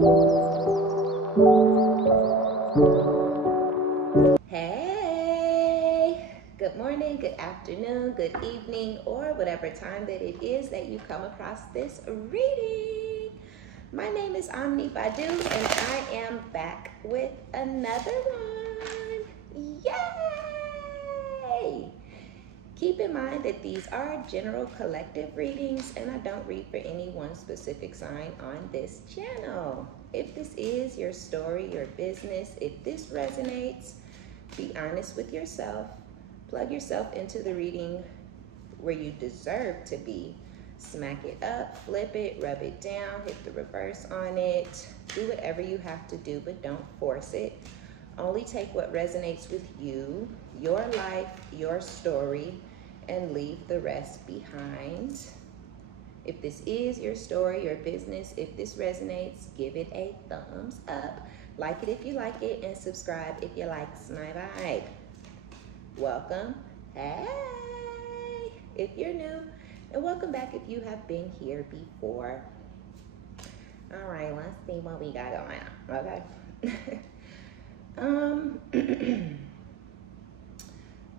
Hey, good morning, good afternoon, good evening, or whatever time that it is that you come across this reading. My name is OmniBadu, and I am back with another one. Yay! Keep in mind that these are general collective readings, and I don't read for any one specific sign on this channel. If this is your story, your business, if this resonates, be honest with yourself. Plug yourself into the reading where you deserve to be. Smack it up, flip it, rub it down, hit the reverse on it. Do whatever you have to do, but don't force it. Only take what resonates with you, your life, your story, and leave the rest behind. If this is your story, your business, if this resonates, give it a thumbs up. Like it if you like it, and subscribe if you like my vibe. Welcome. Hey, if you're new, and welcome back if you have been here before. All right, let's see what we got going on. Okay.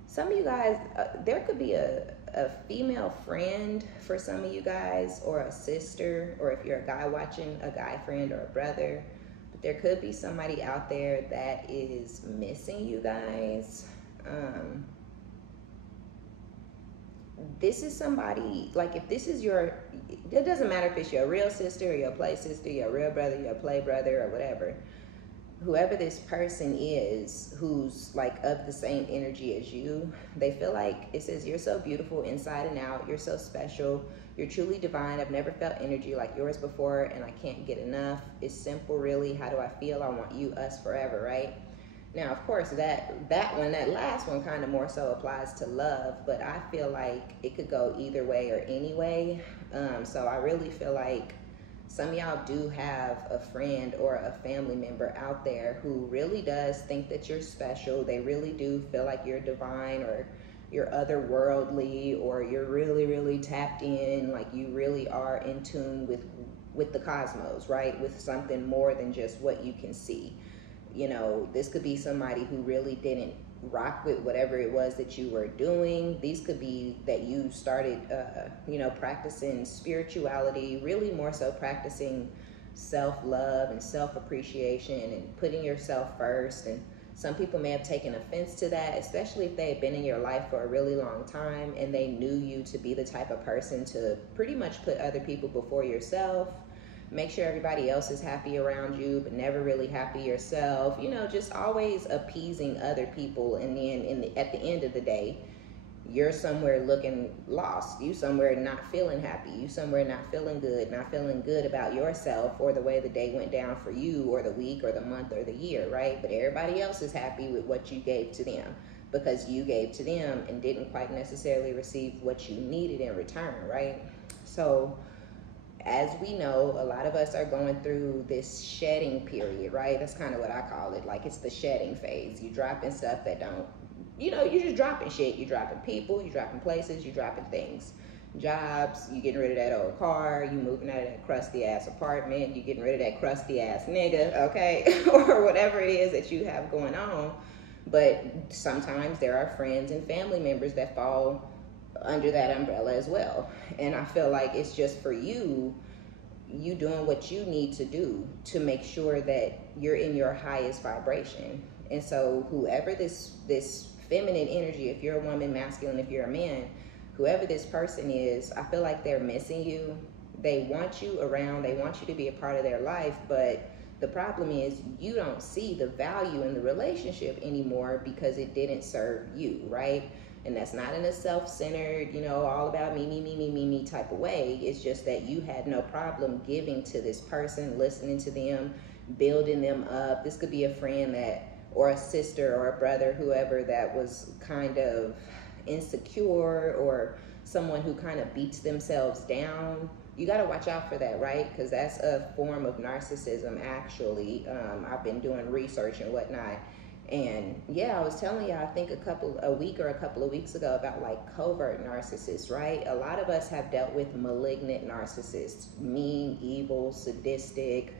Some of you guys, there could be a female friend for some of you guys, or a sister, or if you're a guy watching, a guy friend or a brother. But there could be somebody out there that is missing you guys. This is somebody, like if this is your, it doesn't matter if it's your real sister or your play sister, your real brother, your play brother, or whatever. Whoever this person is who's like of the same energy as you, they feel like, it says, you're so beautiful inside and out, you're so special, you're truly divine, I've never felt energy like yours before, and I can't get enough. It's simple, really. How do I feel? I want you, us, forever, right? Now, of course, that last one kind of more so applies to love, but I feel like it could go either way or any way. So I really feel like some of y'all do have a friend or a family member out there who really does think that you're special. They really do feel like you're divine, or you're otherworldly, or you're really, really tapped in, like you really are in tune with the cosmos, right? With something more than just what you can see. You know, this could be somebody who really didn't rock with whatever it was that you were doing. These could be that you started, practicing spirituality, really more so practicing self-love and self-appreciation and putting yourself first. And some people may have taken offense to that, especially if they had been in your life for a really long time and they knew you to be the type of person to pretty much put other people before yourself. Make sure everybody else is happy around you, but never really happy yourself. You know, just always appeasing other people. And then at the end of the day, you're somewhere looking lost. You somewhere not feeling happy. You somewhere not feeling good about yourself or the way the day went down for you, or the week or the month or the year, right? But everybody else is happy with what you gave to them, because you gave to them and didn't quite necessarily receive what you needed in return, right? So as we know, a lot of us are going through this shedding period, right? That's kind of what I call it. Like, it's the shedding phase. You dropping stuff that don't, you're just dropping shit. You're dropping people, you're dropping places, you're dropping things. Jobs, you getting rid of that old car, you moving out of that crusty ass apartment, you getting rid of that crusty ass nigga, okay? Or whatever it is that you have going on. But sometimes there are friends and family members that fall under that umbrella as well. And I feel like it's just for you doing what you need to do to make sure that you're in your highest vibration. And so whoever this feminine energy, if you're a woman, masculine if you're a man, whoever this person is, I feel like they're missing you. They want you around, they want you to be a part of their life, but the problem is you don't see the value in the relationship anymore because it didn't serve you, right? And that's not in a self-centered, all about me type of way. It's just that you had no problem giving to this person, listening to them, building them up. This could be a friend or a sister or a brother, whoever that was kind of insecure, or someone who kind of beats themselves down. You got to watch out for that, right? Because that's a form of narcissism, actually. I've been doing research and whatnot. And yeah, I was telling you, I think a week or a couple of weeks ago, about like covert narcissists, right? A lot of us have dealt with malignant narcissists, mean, evil, sadistic,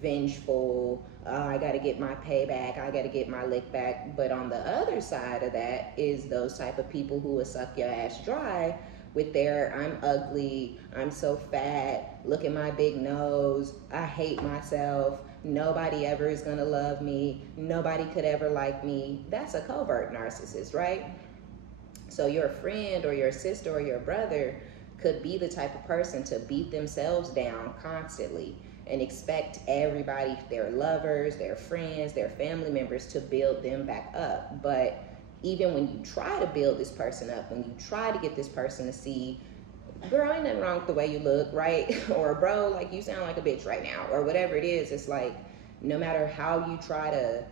vengeful. I got to get my payback. I got to get my lick back. But on the other side of that is those type of people who will suck your ass dry with their, I'm ugly, I'm so fat, look at my big nose, I hate myself, nobody ever is gonna love me, nobody could ever like me. That's a covert narcissist, right? So your friend or your sister or your brother could be the type of person to beat themselves down constantly and expect everybody, their lovers, their friends, their family members, to build them back up. But even when you try to build this person up, when you try to get this person to see, girl, ain't nothing wrong with the way you look, right? Or bro, like you sound like a bitch right now, or whatever it is, it's like, no matter how you try to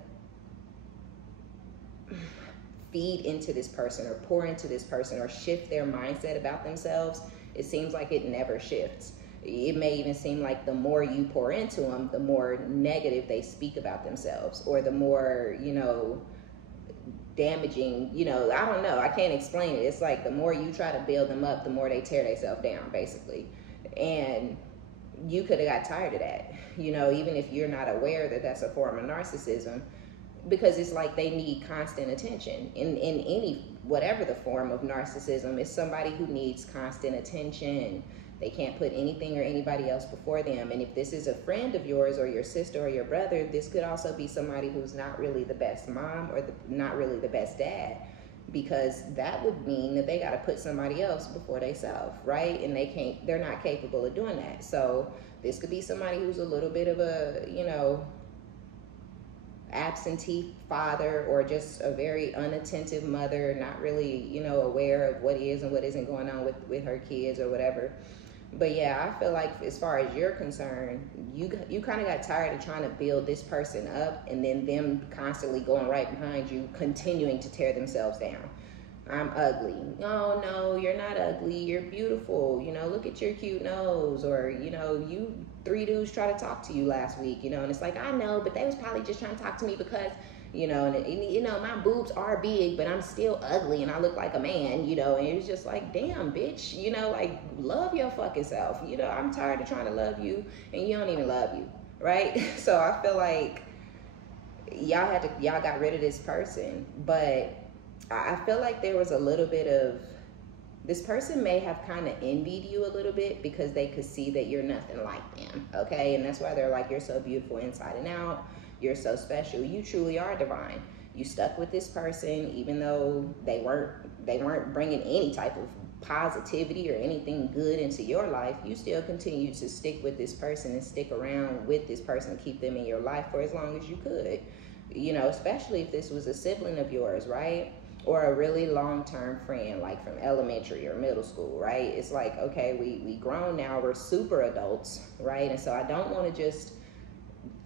feed into this person or pour into this person or shift their mindset about themselves, it seems like it never shifts. It may even seem like the more you pour into them, the more negative they speak about themselves, or the more, damaging, I don't know, I can't explain it. It's like the more you try to build them up, the more they tear themselves down, basically. And you could have got tired of that, even if you're not aware that that's a form of narcissism, because it's like they need constant attention. In any, whatever the form of narcissism, it's somebody who needs constant attention. They can't put anything or anybody else before them. And if this is a friend of yours or your sister or your brother, this could also be somebody who's not really the best mom or not really the best dad, because that would mean that they got to put somebody else before they self, right? And they're not capable of doing that. So this could be somebody who's a little bit of a, absentee father, or just a very unattentive mother, not really, aware of what is and what isn't going on with her kids or whatever. But yeah, I feel like as far as you're concerned, you kind of got tired of trying to build this person up and then them constantly going right behind you, continuing to tear themselves down. I'm ugly. No, you're not ugly. You're beautiful. Look at your cute nose. Or, you 3 dudes try to talk to you last week, and it's like, I know, but they was probably just trying to talk to me because, my boobs are big, but I'm still ugly and I look like a man, and it's just like, damn, bitch, like, love your fucking self. I'm tired of trying to love you and you don't even love you, right? So I feel like y'all got rid of this person, but I feel like there was a little bit of, this person may have kind of envied you a little bit because they could see that you're nothing like them, okay? And that's why they're like, you're so beautiful inside and out. You're so special. You truly are divine. You stuck with this person even though they weren't bringing any type of positivity or anything good into your life. You still continue to stick with this person and stick around with this person, keep them in your life for as long as you could, especially if this was a sibling of yours, right? Or a really long-term friend, like from elementary or middle school, right? It's like, okay, we grown now, we're super adults, right? And so I don't want to just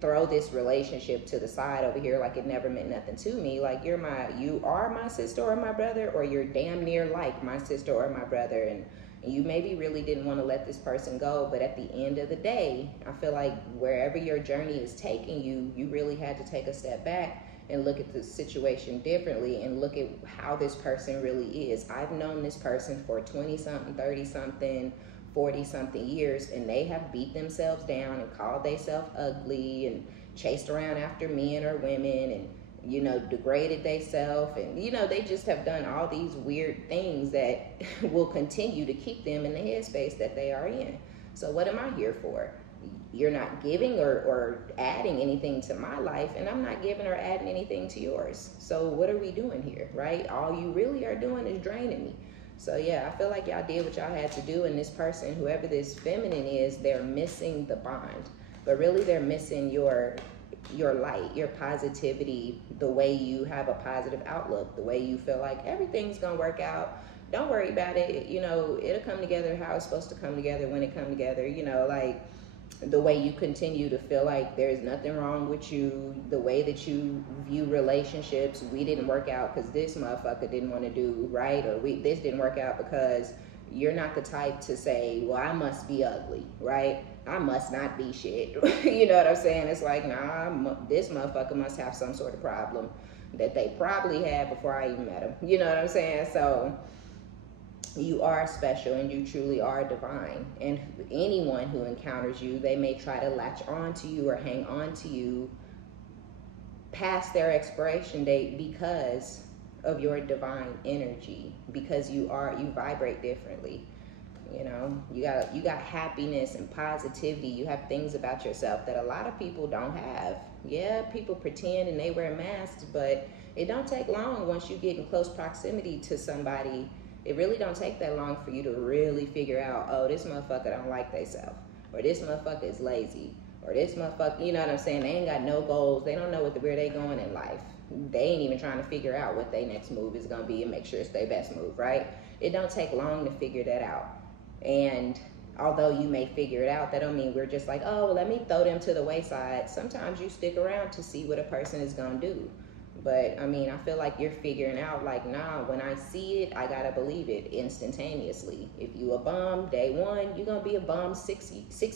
throw this relationship to the side over here like it never meant nothing to me. Like, you are my sister or my brother, or you're damn near like my sister or my brother, and you maybe really didn't want to let this person go, but at the end of the day, I feel like wherever your journey is taking you, you really had to take a step back and look at the situation differently and look at how this person really is. I've known this person for 20-something, 30-something, 40-something years, and they have beat themselves down and called themselves ugly and chased around after men or women and, degraded themselves. And, they just have done all these weird things that will continue to keep them in the headspace that they are in. So what am I here for? You're not giving or adding anything to my life, and I'm not giving or adding anything to yours. So what are we doing here, right? All you really are doing is draining me. So yeah, I feel like y'all did what y'all had to do, and this person, whoever this feminine is, they're missing the bond. But really they're missing your light, your positivity, the way you have a positive outlook, the way you feel like everything's gonna work out. Don't worry about it. It'll come together how it's supposed to come together when it come together. Like the way you continue to feel like there's nothing wrong with you, the way that you view relationships. We didn't work out because this motherfucker didn't want to do right, or this didn't work out because you're not the type to say, well, I must be ugly, right? I must not be shit. You know what I'm saying? It's like, nah, this motherfucker must have some sort of problem that they probably had before I even met him. You know what I'm saying? So you are special and you truly are divine. And anyone who encounters you, they may try to latch on to you or hang on to you past their expiration date because of your divine energy, because you vibrate differently. You know, you got happiness and positivity. You have things about yourself that a lot of people don't have. Yeah, people pretend and they wear masks, but it don't take long once you get in close proximity to somebody. It really don't take that long for you to really figure out, oh, this motherfucker don't like theyself, or this motherfucker is lazy, or this motherfucker, you know what I'm saying? They ain't got no goals. They don't know where they going in life. They ain't even trying to figure out what their next move is gonna be and make sure it's their best move, right? It don't take long to figure that out. And although you may figure it out, that don't mean we're just like, oh, well, let me throw them to the wayside. Sometimes you stick around to see what a person is gonna do. But I mean, I feel like you're figuring out, like, nah, when I see it, I gotta believe it instantaneously. If you a bum day one, you're gonna be a bum six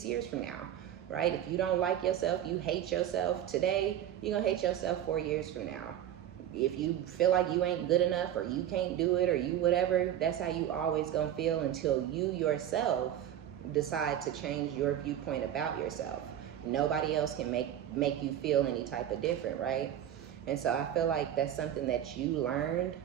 years from now, right? If you don't like yourself, you hate yourself today, you're gonna hate yourself 4 years from now. If you feel like you ain't good enough or you can't do it or you whatever, that's how you always gonna feel until you yourself decide to change your viewpoint about yourself. Nobody else can make you feel any type of different, right? And so I feel like that's something that you learned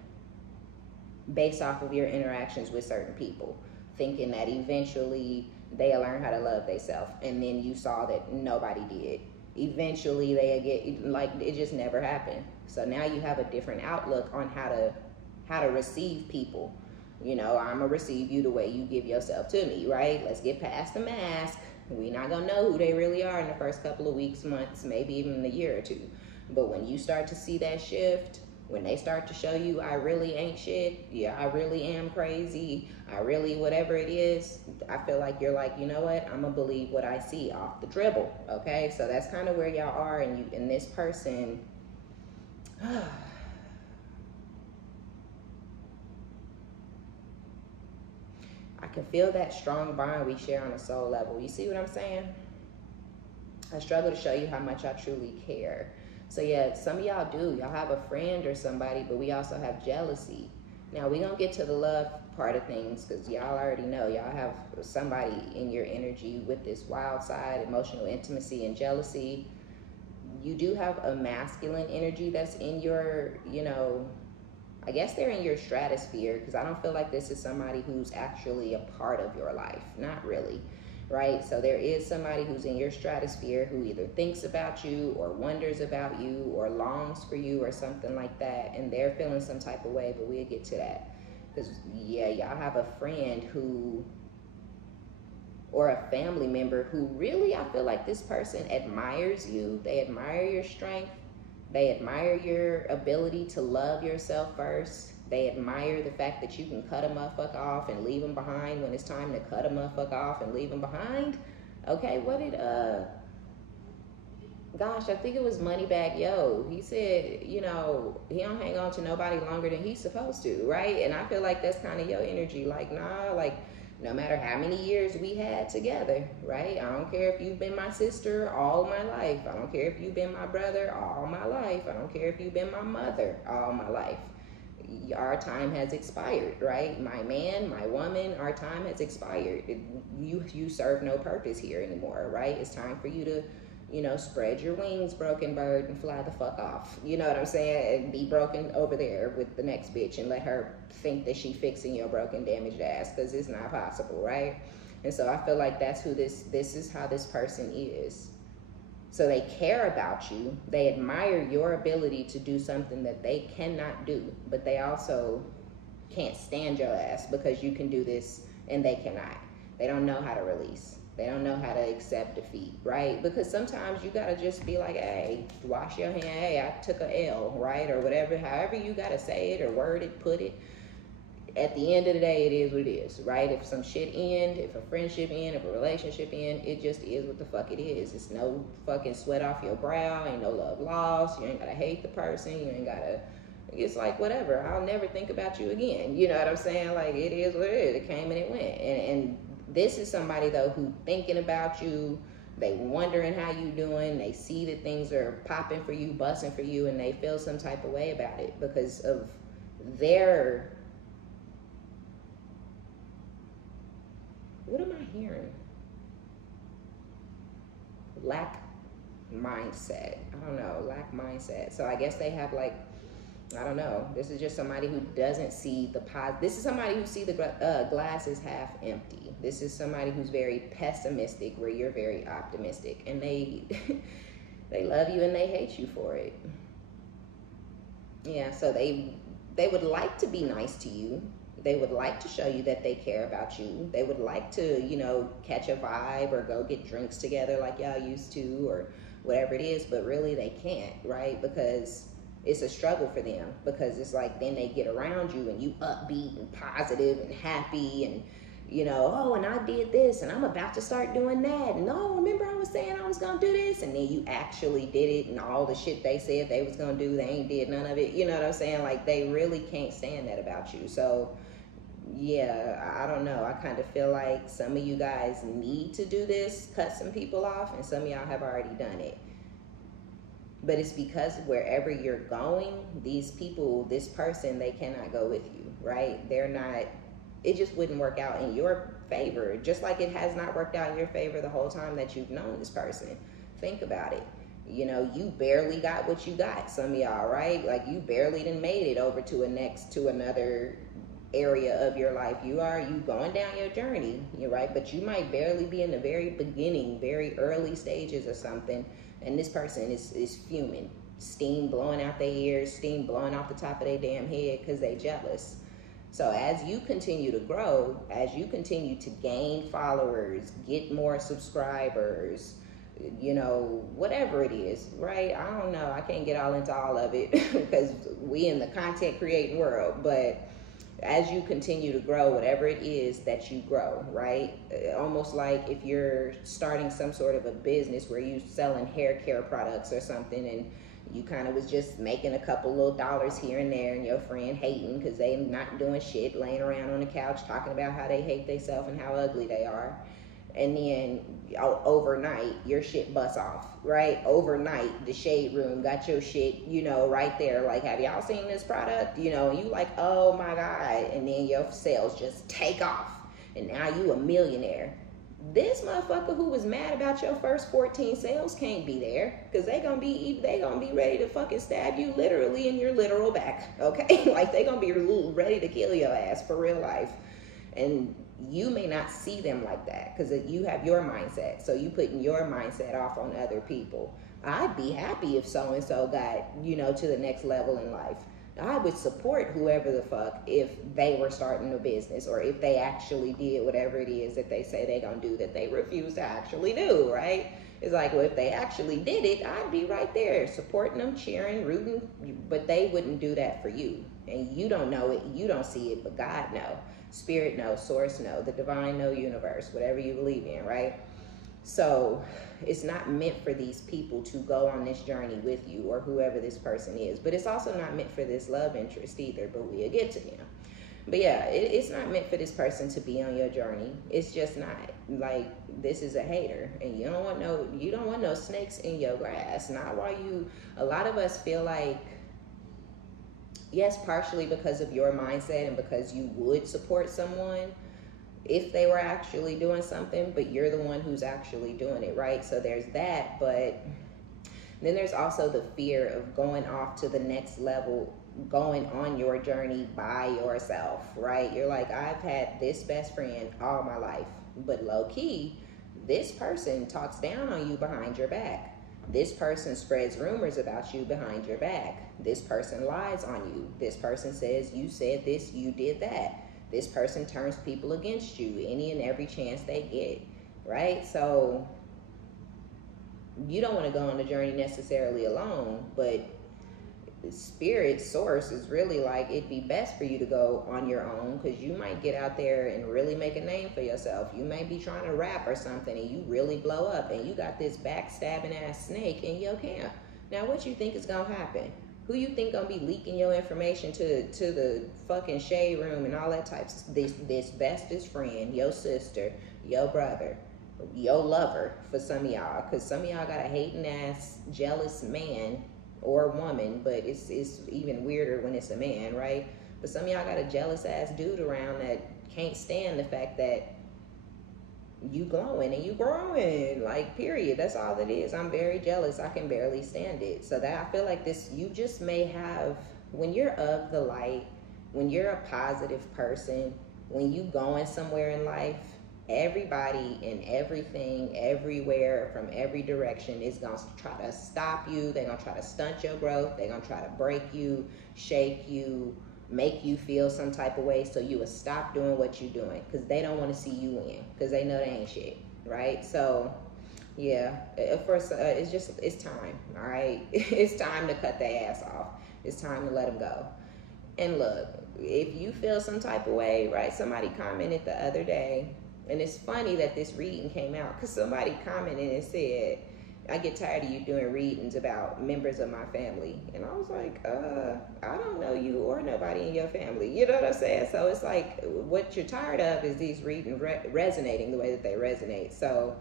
based off of your interactions with certain people, thinking that eventually they'll learn how to love themselves, and then you saw that nobody did. Eventually they get, like, it just never happened. So now you have a different outlook on how to receive people. You know, I'm gonna receive you the way you give yourself to me, right? Let's get past the mask. We're not gonna know who they really are in the first couple of weeks, months, maybe even a year or two. But when you start to see that shift, when they start to show you, I really ain't shit, yeah, I really am crazy, I really whatever it is, I feel like you're like, you know what, I'm gonna believe what I see off the dribble. Okay, so that's kind of where y'all are. And this person, I can feel that strong bond we share on a soul level. You see what I'm saying? I struggle to show you how much I truly care. So yeah, some of y'all do. Y'all have a friend or somebody, but we also have jealousy. Now we're gonna get to the love part of things, because y'all already know y'all have somebody in your energy with this wild side, emotional intimacy and jealousy. You do have a masculine energy that's in your, you know, I guess they're in your stratosphere, because I don't feel like this is somebody who's actually a part of your life. Not really. Right? So there is somebody who's in your stratosphere who either thinks about you or wonders about you or longs for you or something like that, and they're feeling some type of way, but we'll get to that. Because yeah, y'all have a friend who, or a family member who really, I feel like this person admires you. They admire your strength. They admire your ability to love yourself first. They admire the fact that you can cut a motherfucker off and leave them behind when it's time to cut a motherfucker off and leave them behind. Okay, what did, gosh, I think it was Moneybag Yo. He said, you know, he don't hang on to nobody longer than he's supposed to, right? And I feel like that's kind of your energy. Like, nah, like, no matter how many years we had together, right? I don't care if you've been my sister all my life. I don't care if you've been my brother all my life. I don't care if you've been my mother all my life. Our time has expired, right? My man, my woman, our time has expired. You serve no purpose here anymore, right? It's time for you to, you know, spread your wings, broken bird, and fly the fuck off. You know what I'm saying? And be broken over there with the next bitch and let her think that she fixing your broken, damaged ass, because it's not possible, right? And so I feel like that's who this is how this person is. So they care about you. They admire your ability to do something that they cannot do, but they also can't stand your ass because you can do this and they cannot. They don't know how to release. They don't know how to accept defeat, right? Because sometimes you gotta just be like, hey, wash your hand, hey, I took a L, right? Or whatever, however you gotta say it or word it, put it. At the end of the day, it is what it is, right? If some shit end, if a friendship end, if a relationship end, it just is what the fuck it is. It's no fucking sweat off your brow, ain't no love lost, you ain't gotta hate the person, you ain't gotta, it's like whatever, I'll never think about you again. You know what I'm saying? Like, it is what it is, it came and it went. And this is somebody though who thinking about you, they wondering how you doing, they see that things are popping for you, busting for you, and they feel some type of way about it because of their what am I hearing? Lack mindset. I don't know, lack mindset. So I guess they have like, I don't know. This is just somebody who doesn't see the positive. This is somebody who see the glass is half empty. This is somebody who's very pessimistic, where you're very optimistic, and they they love you and they hate you for it. Yeah, so they would like to be nice to you. They would like to show you that they care about you. They would like to, you know, catch a vibe or go get drinks together like y'all used to, or whatever it is, but really they can't, right? Because it's a struggle for them, because it's like then they get around you and you upbeat and positive and happy and, you know, oh, and I did this and I'm about to start doing that. And oh, remember I was saying I was going to do this, and then you actually did it, and all the shit they said they was going to do, they ain't did none of it. You know what I'm saying? Like, they really can't stand that about you. So yeah, I don't know. I kind of feel like some of you guys need to do this, cut some people off, and some of y'all have already done it. But it's because wherever you're going, these people, this person, they cannot go with you, right? They're not, it just wouldn't work out in your favor. Just like it has not worked out in your favor the whole time that you've known this person. Think about it. You know, you barely got what you got, some of y'all, right? Like, you barely done made it over to another area of your life. You going down your journey, you're right, but you might barely be in the very beginning, very early stages of something, and this person is fuming, steam blowing out their ears, steam blowing off the top of their damn head because they jealous. So as you continue to grow, as you continue to gain followers, get more subscribers, you know, whatever it is, right? I don't know, I can't get all into all of it because we in the content creating world, but as you continue to grow, whatever it is that you grow, right? Almost like if you're starting some sort of a business where you're selling hair care products or something, and you kind of was just making a couple little dollars here and there, and your friend hating because they not doing shit, laying around on the couch talking about how they hate themselves and how ugly they are. And then overnight, your shit busts off, right? Overnight, the shade room got your shit, you know, right there. Like, have y'all seen this product? You know, and you like, oh my God. And then your sales just take off. And now you a millionaire. This motherfucker who was mad about your first 14 sales can't be there, because they gonna be ready to fucking stab you literally in your literal back, okay? Like, they gonna be ready to kill your ass for real life. And you may not see them like that because you have your mindset. So you putting your mindset off on other people. I'd be happy if so-and-so got, you know, to the next level in life. I would support whoever the fuck if they were starting a business, or if they actually did whatever it is that they say they gonna do that they refuse to actually do, right? It's like, well, if they actually did it, I'd be right there supporting them, cheering, rooting, but they wouldn't do that for you. And you don't know it, you don't see it, but God knows. Spirit know, source know, the divine know, universe, whatever you believe in, right? So it's not meant for these people to go on this journey with you, or whoever this person is. But it's also not meant for this love interest either, but we'll get to them. But yeah, it's not meant for this person to be on your journey. It's just not. Like, this is a hater, and you don't want no snakes in your grass. Not while a lot of us feel like, yes, partially because of your mindset and because you would support someone if they were actually doing something, but you're the one who's actually doing it, right? So there's that, but then there's also the fear of going off to the next level, going on your journey by yourself, right? You're like, I've had this best friend all my life, but low key, this person talks down on you behind your back. This person spreads rumors about you behind your back. This person lies on you. This person says you said this, you did that. This person turns people against you any and every chance they get, right? So you don't want to go on the journey necessarily alone, but spirit source is really like, it'd be best for you to go on your own, because you might get out there and really make a name for yourself. You may be trying to rap or something and you really blow up, and you got this backstabbing ass snake in your camp. Now what you think is gonna happen? Who you think gonna be leaking your information to the fucking shade room and all that types of this bestest friend, your sister, your brother, your lover for some of y'all, because some of y'all got a hating ass jealous man or woman, but it's even weirder when it's a man, right? But some of y'all got a jealous ass dude around that can't stand the fact that you glowing and you growing, like, period. That's all it is. I'm very jealous. I can barely stand it. So that I feel like this, you just may have, when you're of the light, when you're a positive person, when you going somewhere in life, everybody and everything everywhere from every direction is going to try to stop you. They're going to try to stunt your growth. They're going to try to break you, shake you, make you feel some type of way, so you will stop doing what you're doing, because they don't want to see you win, because they know they ain't shit, right? So yeah, first, it's time. All right. It's time to cut their ass off. It's time to let them go. And look, if you feel some type of way, right? Somebody commented the other day, and it's funny that this reading came out, because somebody commented and said, I get tired of you doing readings about members of my family. And I was like, I don't know you or nobody in your family. You know what I'm saying? So it's like, what you're tired of is these readings resonating the way that they resonate. So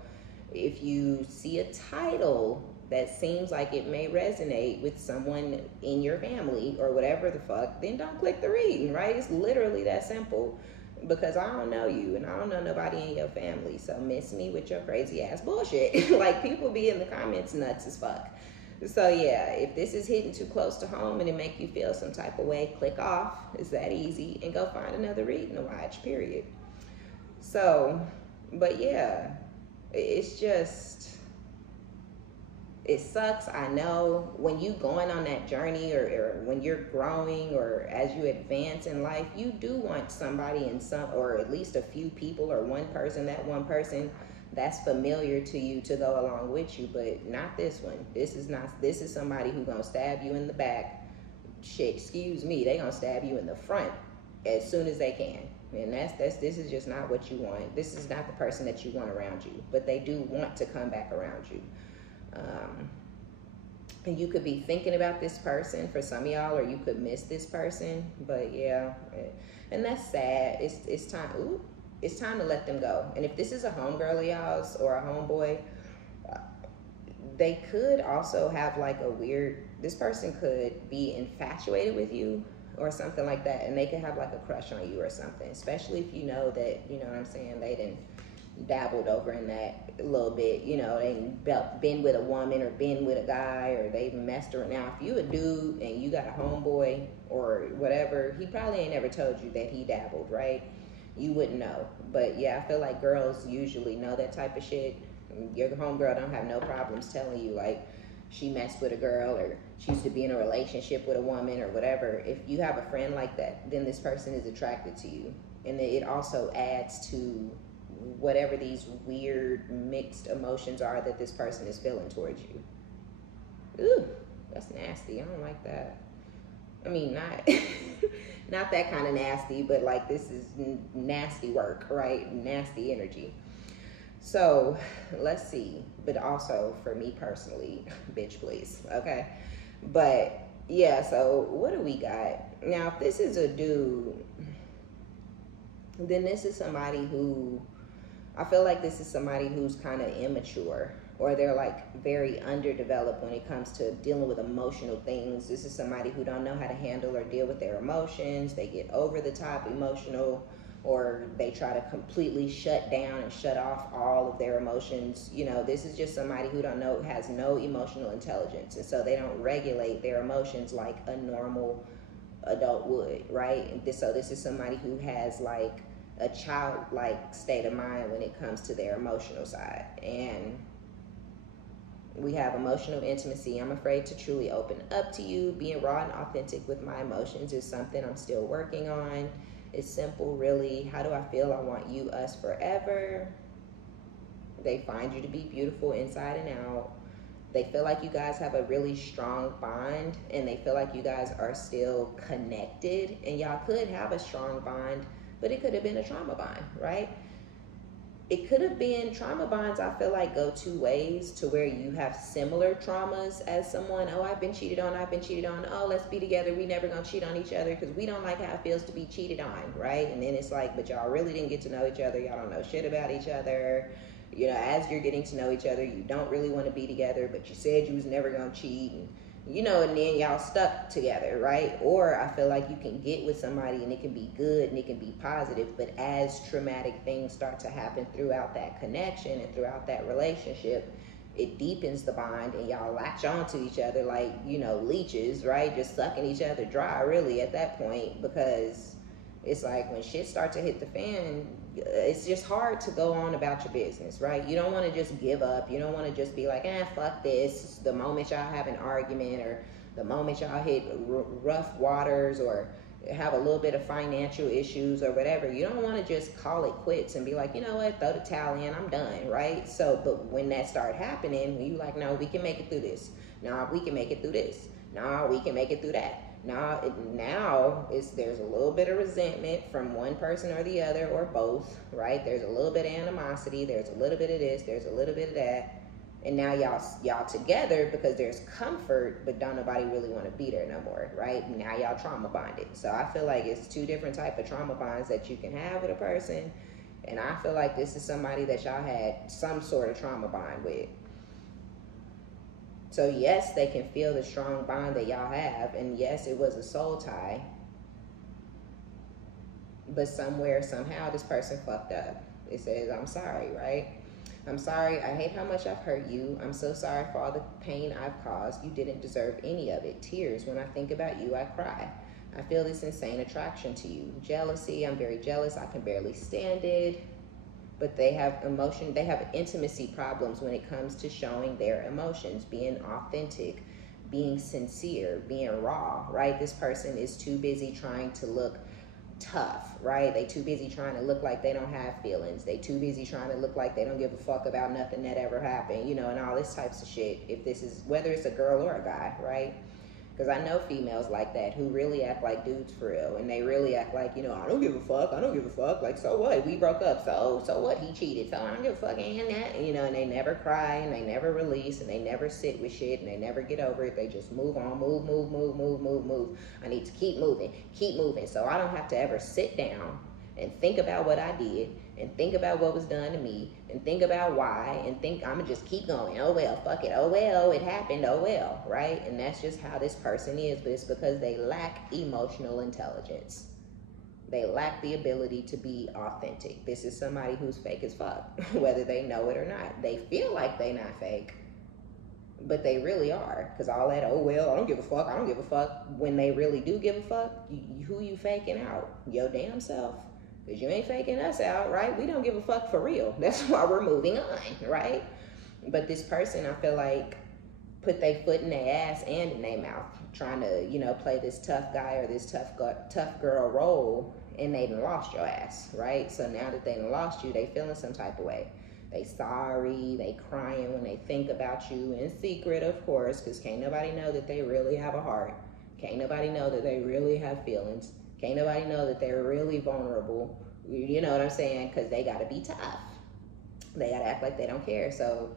if you see a title that seems like it may resonate with someone in your family or whatever the fuck, then don't click the reading, right? It's literally that simple. Because I don't know you and I don't know nobody in your family. So miss me with your crazy ass bullshit. Like, people be in the comments nuts as fuck. So yeah, if this is hitting too close to home and it make you feel some type of way, click off. It's that easy, and go find another reading to watch, period. So, but yeah, it's just, it sucks. I know when you going on that journey, or when you're growing, or as you advance in life, you do want somebody in some, or at least a few people, or one person that's familiar to you to go along with you. But not this one. This is somebody who gonna stab you in the back. Shit, excuse me, they gonna stab you in the front as soon as they can. And this is just not what you want. This is not the person that you want around you. But they do want to come back around you. And you could be thinking about this person for some of y'all, or you could miss this person. But yeah, and that's sad. It's time. It's time to let them go. And if this is a homegirl of y'all's or a homeboy, they could also have like a weird. This person could be infatuated with you or something like that, and they could have like a crush on you or something. Especially if you know that, you know what I'm saying, they didn't dabbled over in that a little bit, you know, they been with a woman or been with a guy, or they messed around. Now, if you a dude and you got a homeboy or whatever, he probably ain't never told you that he dabbled, right? You wouldn't know. But yeah, I feel like girls usually know that type of shit. Your homegirl don't have no problems telling you, like, she messed with a girl, or she used to be in a relationship with a woman or whatever. If you have a friend like that, then this person is attracted to you. And it also adds to whatever these weird mixed emotions are that this person is feeling towards you. Ooh, that's nasty. I don't like that. I mean, not not that kind of nasty, but like, this is nasty work, right? Nasty energy. So let's see. But also for me personally, bitch, please. Okay. But yeah, so what do we got? Now, if this is a dude, then this is somebody who, I feel like this is somebody who's kind of immature, or they're like very underdeveloped when it comes to dealing with emotional things. This is somebody who don't know how to handle or deal with their emotions. They get over the top emotional, or they try to completely shut down and shut off all of their emotions. You know, this is just somebody who has no emotional intelligence, and so they don't regulate their emotions like a normal adult would, right? So this is somebody who has like a childlike state of mind when it comes to their emotional side. And we have emotional intimacy. I'm afraid to truly open up to you. Being raw and authentic with my emotions is something I'm still working on. It's simple, really. How do I feel? I want you, us, forever. They find you to be beautiful inside and out. They feel like you guys have a really strong bond, and they feel like you guys are still connected, and y'all could have a strong bond, but it could have been a trauma bond, right? It could have been trauma bonds. I feel like go two ways, to where you have similar traumas as someone. Oh, I've been cheated on. Oh, let's be together. We never gonna cheat on each other because we don't like how it feels to be cheated on, right? And then it's like, but y'all really didn't get to know each other. Y'all don't know shit about each other. You know, as you're getting to know each other, you don't really want to be together, but you said you was never gonna cheat. And you know, and then y'all stuck together, right? Or I feel like you can get with somebody and it can be good and it can be positive, but as traumatic things start to happen throughout that connection and throughout that relationship, it deepens the bond and y'all latch on to each other like, you know, leeches, right? Just sucking each other dry, really, at that point, because it's like when shit starts to hit the fan, it's just hard to go on about your business, right? You don't want to just give up. You don't want to just be like, fuck this. The moment y'all have an argument or the moment y'all hit rough waters or have a little bit of financial issues or whatever, you don't want to just call it quits and be like, you know what, throw the towel in, I'm done, right? So, but when that start happening, when you like, no, we can make it through this. No, we can make it through this. No, we can make it through that. Now there's a little bit of resentment from one person or the other or both, right? There's a little bit of animosity. There's a little bit of this. There's a little bit of that. And now y'all together because there's comfort, but don't nobody really want to be there no more, right? Now y'all trauma bonded. So I feel like it's two different type of trauma bonds that you can have with a person. And I feel like this is somebody that y'all had some sort of trauma bond with. So yes, they can feel the strong bond that y'all have. And yes, it was a soul tie. But somewhere, somehow, this person fucked up. It says, I'm sorry, right? I'm sorry. I hate how much I've hurt you. I'm so sorry for all the pain I've caused. You didn't deserve any of it. Tears. When I think about you, I cry. I feel this insane attraction to you. Jealousy. I'm very jealous. I can barely stand it. But they have intimacy problems when it comes to showing their emotions, being authentic, being sincere, being raw, right? This person is too busy trying to look tough, right? They too busy trying to look like they don't have feelings. They too busy trying to look like they don't give a fuck about nothing that ever happened, you know, and all this types of shit. If this is, whether it's a girl or a guy, right? Because I know females like that who really act like dudes for real. And they really act like, you know, I don't give a fuck. I don't give a fuck. Like, so what? We broke up. So what? He cheated. So I don't give a fuck. And that, you know, and they never cry and they never release and they never sit with shit and they never get over it. They just move on, move. I need to keep moving. So I don't have to ever sit down and think about what I did and think about what was done to me and think about why and think I'm gonna just keep going. Oh well, fuck it. Oh well, it happened. Oh well, right? And that's just how this person is, but it's because they lack emotional intelligence. They lack the ability to be authentic. This is somebody who's fake as fuck, whether they know it or not. They feel like they not fake, but they really are. Because all that, oh well, I don't give a fuck, when they really do give a fuck, who you faking out? Your damn self. Because you ain't faking us out, right? We don't give a fuck for real. That's why we're moving on, right? But this person, I feel like, put their foot in their ass and in their mouth, trying to, you know, play this tough guy or this tough girl role, and they done lost your ass, right? So now that they done lost you, they feeling some type of way. They sorry, they crying when they think about you, in secret, of course, because can't nobody know that they really have a heart. Can't nobody know that they really have feelings. Can't nobody know that they're really vulnerable. You know what I'm saying? Because they got to be tough. They got to act like they don't care. So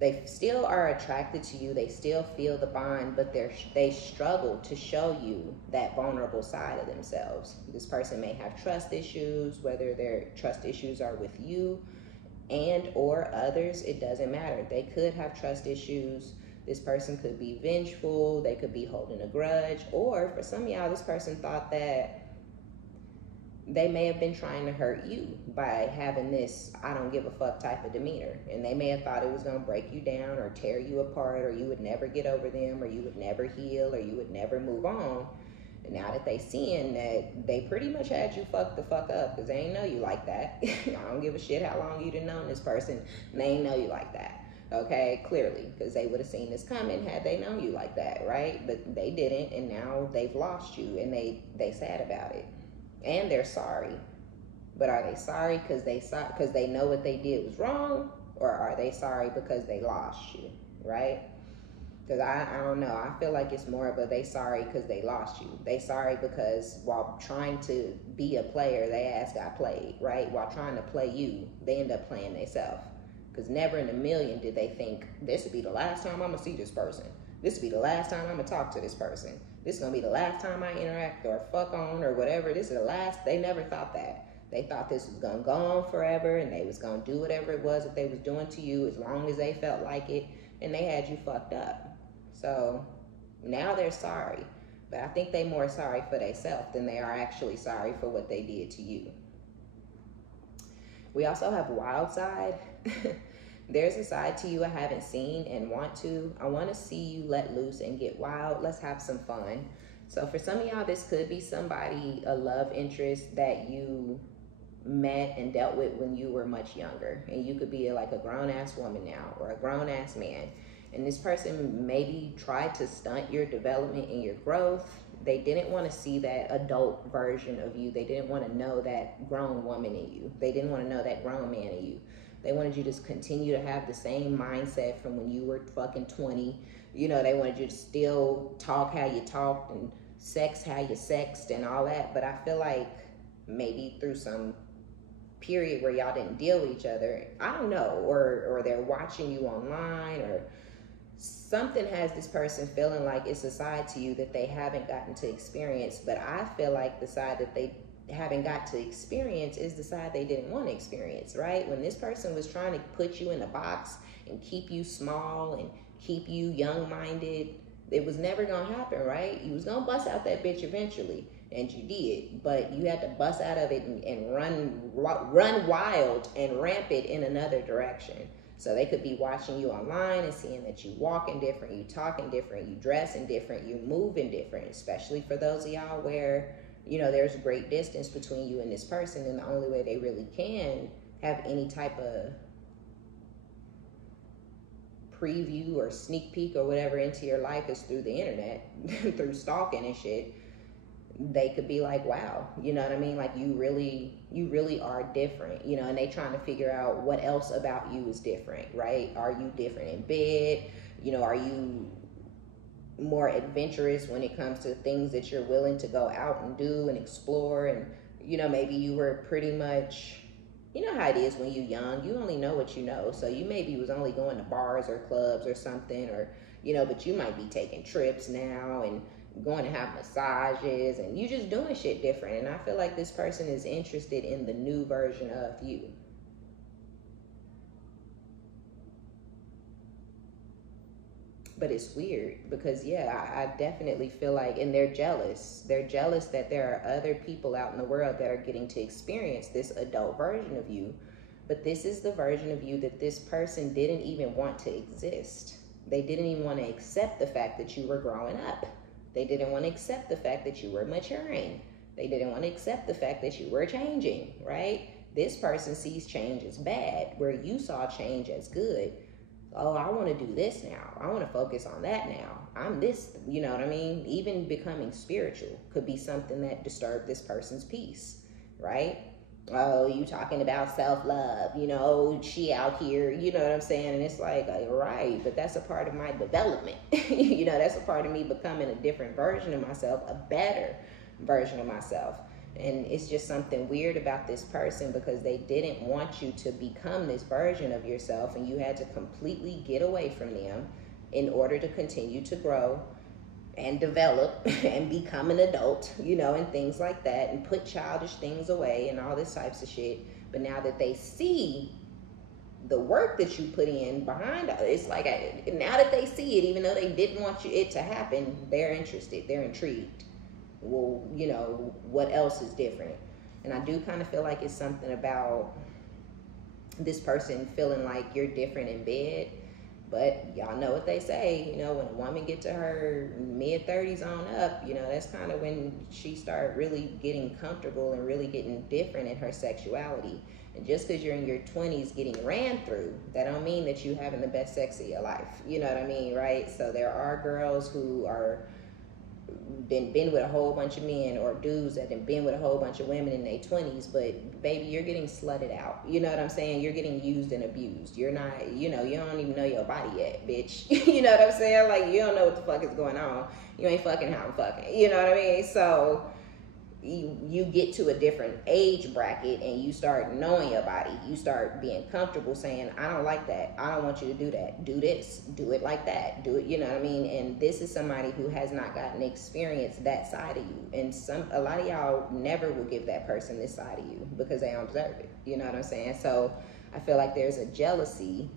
they still are attracted to you. They still feel the bond, but they struggle to show you that vulnerable side of themselves. This person may have trust issues, whether their trust issues are with you and or others. It doesn't matter. They could have trust issues. This person could be vengeful. They could be holding a grudge. Or for some of y'all, this person thought that they may have been trying to hurt you by having this I don't give a fuck type of demeanor. And they may have thought it was going to break you down or tear you apart, or you would never get over them, or you would never heal, or you would never move on. And now that they seeing that they pretty much had you fucked the fuck up, because they ain't know you like that. I don't give a shit how long you done known this person. And they ain't know you like that. Okay, clearly, because they would have seen this coming had they known you like that, right? But they didn't, and now they've lost you, and they sad about it, and they're sorry. But are they sorry because they know what they did was wrong, or are they sorry because they lost you, right? Because I don't know. I feel like it's more of a they sorry because they lost you. They sorry because while trying to be a player, they ass got played, right? While trying to play you, they end up playing themselves. Because never in a million did they think, this would be the last time I'm going to see this person. This would be the last time I'm going to talk to this person. This is going to be the last time I interact or fuck on or whatever. This is the last. They never thought that. They thought this was going to go on forever, and they was going to do whatever it was that they was doing to you as long as they felt like it, and they had you fucked up. So Now they're sorry, but I think they're more sorry for themselves than they are actually sorry for what they did to you. We also have wild side. There's a side to you I haven't seen and want to. I want to see you let loose and get wild. Let's have some fun. So for some of y'all, this could be somebody, a love interest that you met and dealt with when you were much younger. And you could be like a grown-ass woman now or a grown-ass man. And this person maybe tried to stunt your development and your growth. They didn't want to see that adult version of you. They didn't want to know that grown woman in you. They didn't want to know that grown man in you. They wanted you to continue to have the same mindset from when you were fucking 20. You know, they wanted you to still talk how you talked and sex how you sexed and all that. But I feel like maybe through some period where y'all didn't deal with each other, I don't know, or they're watching you online, or something has this person feeling like it's a side to you that they haven't gotten to experience. But I feel like the side that they haven't got to experience is the side they didn't want to experience, right? When this person was trying to put you in a box and keep you small and keep you young-minded, it was never gonna happen, right? You was gonna bust out that bitch eventually, and you did, but you had to bust out of it and run wild and rampant in another direction. So they could be watching you online and seeing that you walking different, you talking different, you dressing different, you moving different, especially for those of y'all where, you know, there's a great distance between you and this person, and the only way they really can have any type of preview or sneak peek or whatever into your life is through the internet, through stalking and shit. They could be like, wow, you know what I mean? Like, you really are different, you know, and they trying to figure out what else about you is different, right? Are you different in bed? You know, are you more adventurous when it comes to things that you're willing to go out and do and explore? And, you know, maybe you were pretty much, you know how it is when you're young, you only know what you know. So you maybe was only going to bars or clubs or something, or, you know, but you might be taking trips now and going to have massages, and you just doing shit different. And I feel like this person is interested in the new version of you. But it's weird because, yeah, I definitely feel like, and they're jealous. They're jealous that there are other people out in the world that are getting to experience this adult version of you. But this is the version of you that this person didn't even want to exist. They didn't even want to accept the fact that you were growing up. They didn't want to accept the fact that you were maturing. They didn't want to accept the fact that you were changing, right? This person sees change as bad, where you saw change as good. Oh, I want to do this now. I want to focus on that now. I'm this, you know what I mean? Even becoming spiritual could be something that disturbed this person's peace, right? Oh, you talking about self-love, you know, she out here, you know what I'm saying? And it's like, right, but that's a part of my development. You know, that's a part of me becoming a different version of myself, a better version of myself. And it's just something weird about this person because they didn't want you to become this version of yourself, and you had to completely get away from them in order to continue to grow and develop and become an adult, you know, and things like that, and put childish things away and all this types of shit. But now that they see the work that you put in behind it, it's like, now that they see it, even though they didn't want it to happen, they're interested, they're intrigued. Well, you know, what else is different? And I do kind of feel like it's something about this person feeling like you're different in bed. But y'all know what they say, you know, when a woman get to her mid-30s on up, you know, that's kind of when she start really getting comfortable and really getting different in her sexuality. And just because you're in your 20s getting ran through, that don't mean that you having the best sex of your life. You know what I mean, right? So there are girls who are been with a whole bunch of men, or dudes that have been with a whole bunch of women in their 20s, but baby, you're getting slutted out. You know what I'm saying? You're getting used and abused. You're not, you know, you don't even know your body yet, bitch. You know what I'm saying? Like, you don't know what the fuck is going on. You ain't fucking how I'm fucking. You know what I mean? So you get to a different age bracket and you start knowing your body. You start being comfortable saying, I don't like that. I don't want you to do that. Do this. Do it like that. Do it, you know what I mean? And this is somebody who has not gotten to experience that side of you. And a lot of y'all never will give that person this side of you because they don't deserve it. You know what I'm saying? So I feel like there's a jealousy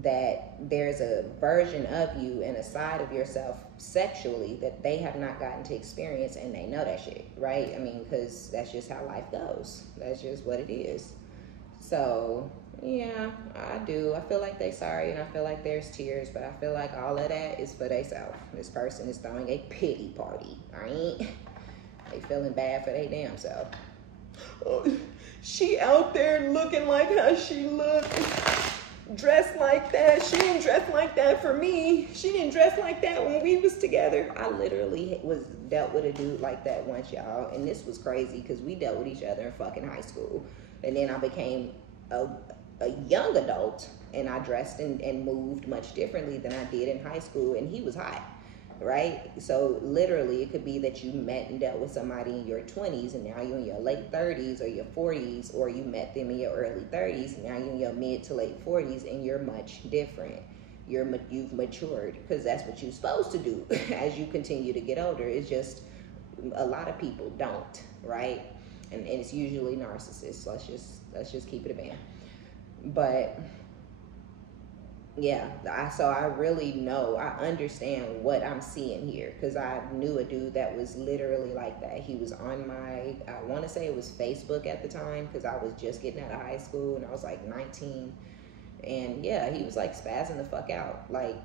that there's a version of you and a side of yourself sexually that they have not gotten to experience, and they know that shit, right? I mean, because that's just how life goes. That's just what it is. So yeah, I do. I feel like they sorry, and I feel like there's tears, but I feel like all of that is for themselves. This person is throwing a pity party, all right? They feeling bad for their damn self. Oh, she out there looking like how she looked, dressed like that. She didn't dress like that for me. She didn't dress like that when we was together. I literally was dealt with a dude like that once, y'all, and this was crazy because we dealt with each other in fucking high school, and then I became a young adult, and I dressed and moved much differently than I did in high school, and he was hot, right? So literally it could be that you met and dealt with somebody in your 20s, and now you're in your late 30s or your 40s, or you met them in your early 30s, and now you're in your mid to late 40s, and you're much different. You've matured, because that's what you're supposed to do as you continue to get older. It's just a lot of people don't, right? And it's usually narcissists. Let's just keep it a band. But yeah, so I really know, I understand what I'm seeing here, because I knew a dude that was literally like that. He was on my, I want to say it was Facebook at the time, because I was just getting out of high school and I was like 19. And yeah, he was like spazzing the fuck out, like.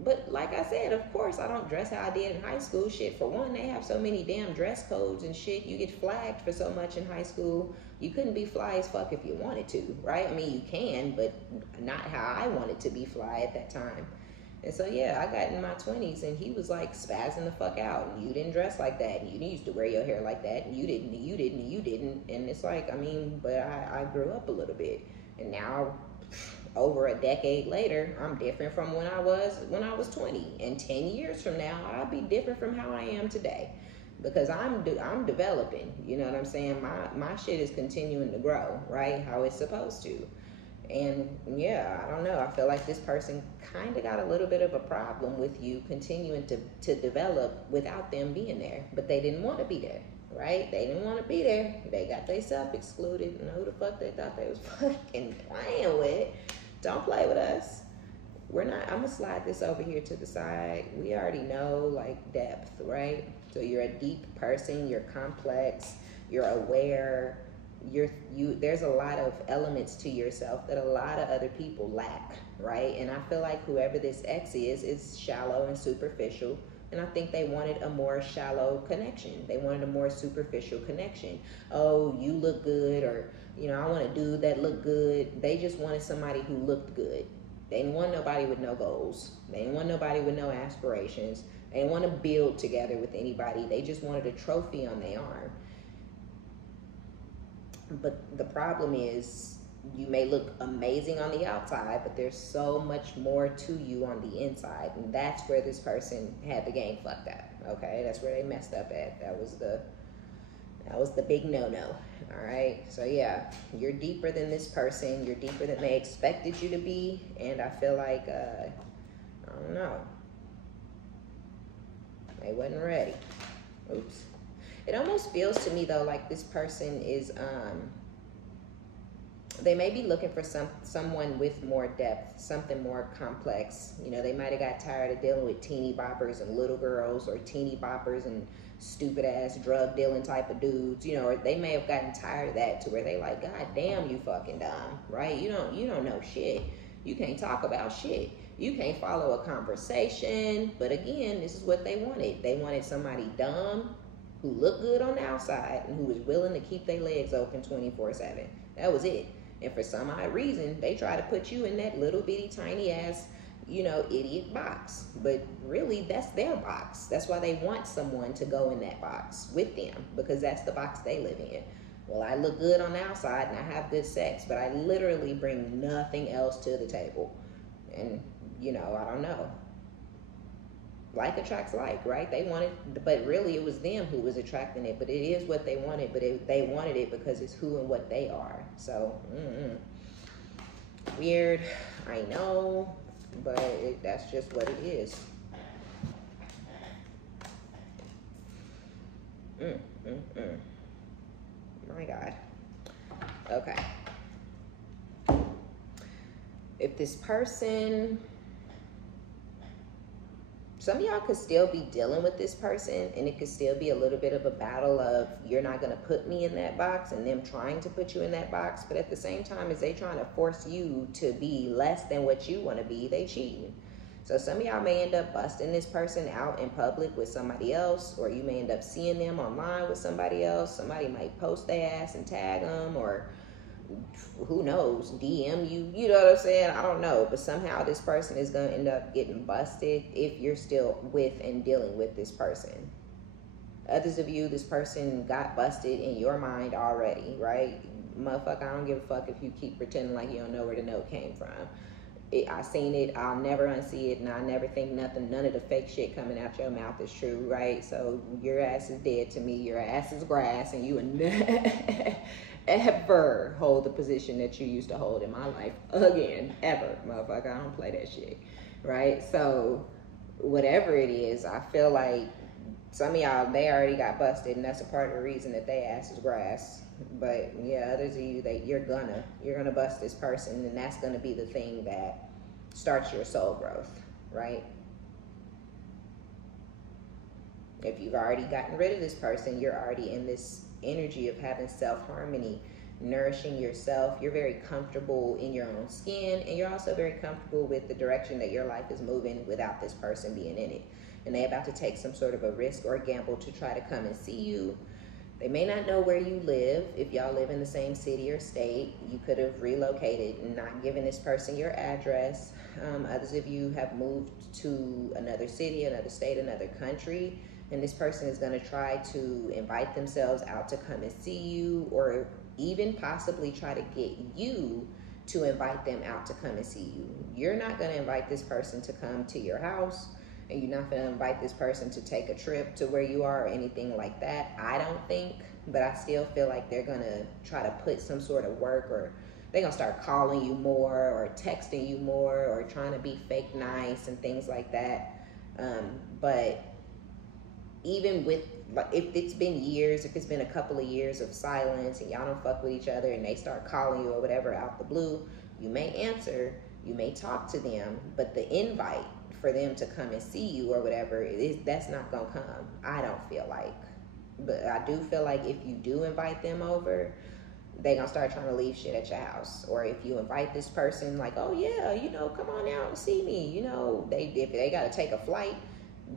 But like I said, of course, I don't dress how I did in high school. Shit, for one, they have so many damn dress codes and shit. You get flagged for so much in high school. You couldn't be fly as fuck if you wanted to, right? I mean, you can, but not how I wanted to be fly at that time. And so, yeah, I got in my 20s, and he was like spazzing the fuck out. And you didn't dress like that. And you used to wear your hair like that. And you didn't, and you didn't, and you didn't. And it's like, I mean, but I grew up a little bit. And now, over a decade later, I'm different from when I was 20, and 10 years from now, I'll be different from how I am today, because I'm developing. You know what I'm saying? My shit is continuing to grow, right? How it's supposed to. And yeah, I don't know. I feel like this person kind of got a little bit of a problem with you continuing to develop without them being there, but they didn't want to be there. Right? They didn't want to be there. They got themselves excluded. And who the fuck they thought they was fucking playing with? Don't play with us. We're not. I'm gonna slide this over here to the side. We already know, like, depth, right? So you're a deep person. You're complex. You're aware. There's a lot of elements to yourself that a lot of other people lack, right? And I feel like whoever this ex is shallow and superficial. And I think they wanted a more shallow connection. They wanted a more superficial connection. Oh, you look good, or, you know, I want a dude that looked good. They just wanted somebody who looked good. They didn't want nobody with no goals. They didn't want nobody with no aspirations. They didn't want to build together with anybody. They just wanted a trophy on their arm. But the problem is, you may look amazing on the outside, but there's so much more to you on the inside. And that's where this person had the game fucked up. Okay, that's where they messed up at. That was the big no-no. All right, so yeah, you're deeper than this person. You're deeper than they expected you to be. And I feel like, I don't know, they wasn't ready. Oops. It almost feels to me, though, like this person is, they may be looking for someone with more depth, something more complex. You know, they might have got tired of dealing with teeny boppers and little girls, or teeny boppers and stupid ass drug dealing type of dudes. You know, or they may have gotten tired of that, to where they like, God damn, you fucking dumb, right? You don't know shit. You can't talk about shit. You can't follow a conversation. But again, this is what they wanted. They wanted somebody dumb, who looked good on the outside, and who was willing to keep their legs open 24/7. That was it. And for some odd reason, they try to put you in that little bitty tiny ass, you know, idiot box. But really, that's their box. That's why they want someone to go in that box with them, because that's the box they live in. Well, I look good on the outside and I have good sex, but I literally bring nothing else to the table. And, you know, I don't know. Like attracts like, right? They wanted, but really it was them who was attracting it. But it is what they wanted, but they wanted it because it's who and what they are. So, weird, I know, but that's just what it is. My God. Okay. If this person, some of y'all could still be dealing with this person, and it could still be a little bit of a battle of you're not going to put me in that box and them trying to put you in that box. But at the same time as they trying to force you to be less than what you want to be, they cheating. So some of y'all may end up busting this person out in public with somebody else, or you may end up seeing them online with somebody else. Somebody might post their ass and tag them, or who knows, DM you, you know what I'm saying? I don't know, but somehow this person is going to end up getting busted if you're still with and dealing with this person. Others of you, this person got busted in your mind already, right? Motherfucker, I don't give a fuck if you keep pretending like you don't know where the note came from. I seen it, I'll never unsee it, and I never think nothing, none of the fake shit coming out your mouth is true, right? So your ass is dead to me, your ass is grass, and you would ever hold the position that you used to hold in my life again, ever, motherfucker. I don't play that shit, right? So whatever it is, I feel like some of y'all, they already got busted, and that's a part of the reason that they ass is grass. But yeah, others of you, that you're gonna bust this person, and that's gonna be the thing that starts your soul growth, right? If you've already gotten rid of this person, you're already in this energy of having self-harmony, nourishing yourself. You're very comfortable in your own skin, and you're also very comfortable with the direction that your life is moving without this person being in it. And they're about to take some sort of a risk or gamble to try to come and see you. They may not know where you live. If y'all live in the same city or state, you could have relocated and not given this person your address. Others of you have moved to another city, another state, another country, and this person is going to try to invite themselves out to come and see you, or even possibly try to get you to invite them out to come and see you. You're not going to invite this person to come to your house, and you're not going to invite this person to take a trip to where you are or anything like that, I don't think. But I still feel like they're going to try to put some sort of work, or they're going to start calling you more or texting you more or trying to be fake nice and things like that. But even with, like, if it's been years, if it's been a couple of years of silence and y'all don't fuck with each other and they start calling you or whatever out the blue, you may answer, you may talk to them, but the invite for them to come and see you or whatever, that's not gonna come, I don't feel like. But I do feel like if you do invite them over, they gonna start trying to leave shit at your house. Or if you invite this person, like, oh yeah, you know, come on out and see me, you know, if they gotta take a flight,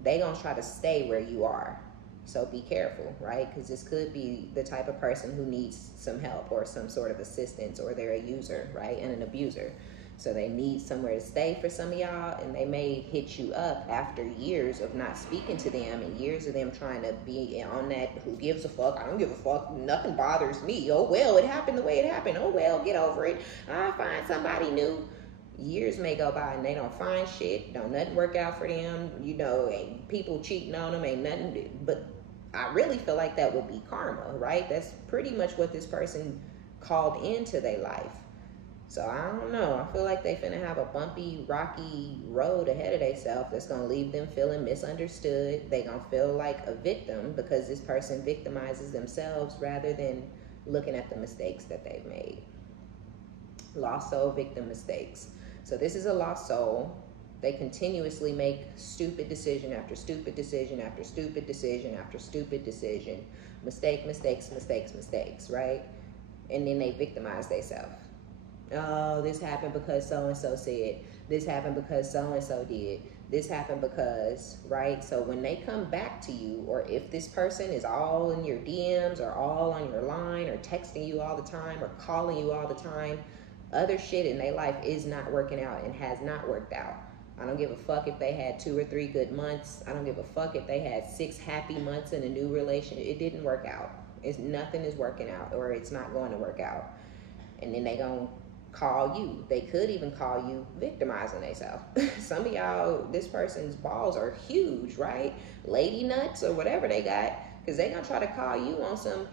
they gonna try to stay where you are. So be careful, right? Because this could be the type of person who needs some help or some sort of assistance, or they're a user, right, and an abuser. So they need somewhere to stay for some of y'all, and they may hit you up after years of not speaking to them and years of them trying to be on that, who gives a fuck, I don't give a fuck, nothing bothers me, oh well, it happened the way it happened, oh well, get over it, I'll find somebody new. Years may go by and they don't find shit, don't nothing work out for them, you know, ain't people cheating on them, ain't nothing, but I really feel like that would be karma, right? That's pretty much what this person called into their life. So I don't know, I feel like they finna have a bumpy, rocky road ahead of themselves that's gonna leave them feeling misunderstood. They gonna feel like a victim because this person victimizes themselves rather than looking at the mistakes that they've made. Lost soul victim mistakes. So this is a lost soul. They continuously make stupid decision after stupid decision after stupid decision after stupid decision. Mistakes, right? And then they victimize themselves. Oh, this happened because so-and-so said. This happened because so-and-so did. This happened because, right? So when they come back to you, or if this person is all in your DMs or all on your line or texting you all the time or calling you all the time, other shit in their life is not working out and has not worked out. I don't give a fuck if they had 2 or 3 good months. I don't give a fuck if they had 6 happy months in a new relationship. It didn't work out. Nothing is working out, or it's not going to work out. And then they gonna call you. They could even call you victimizing themselves. Some of y'all, this person's balls are huge, right? Lady nuts or whatever they got, because they gonna try to call you on some,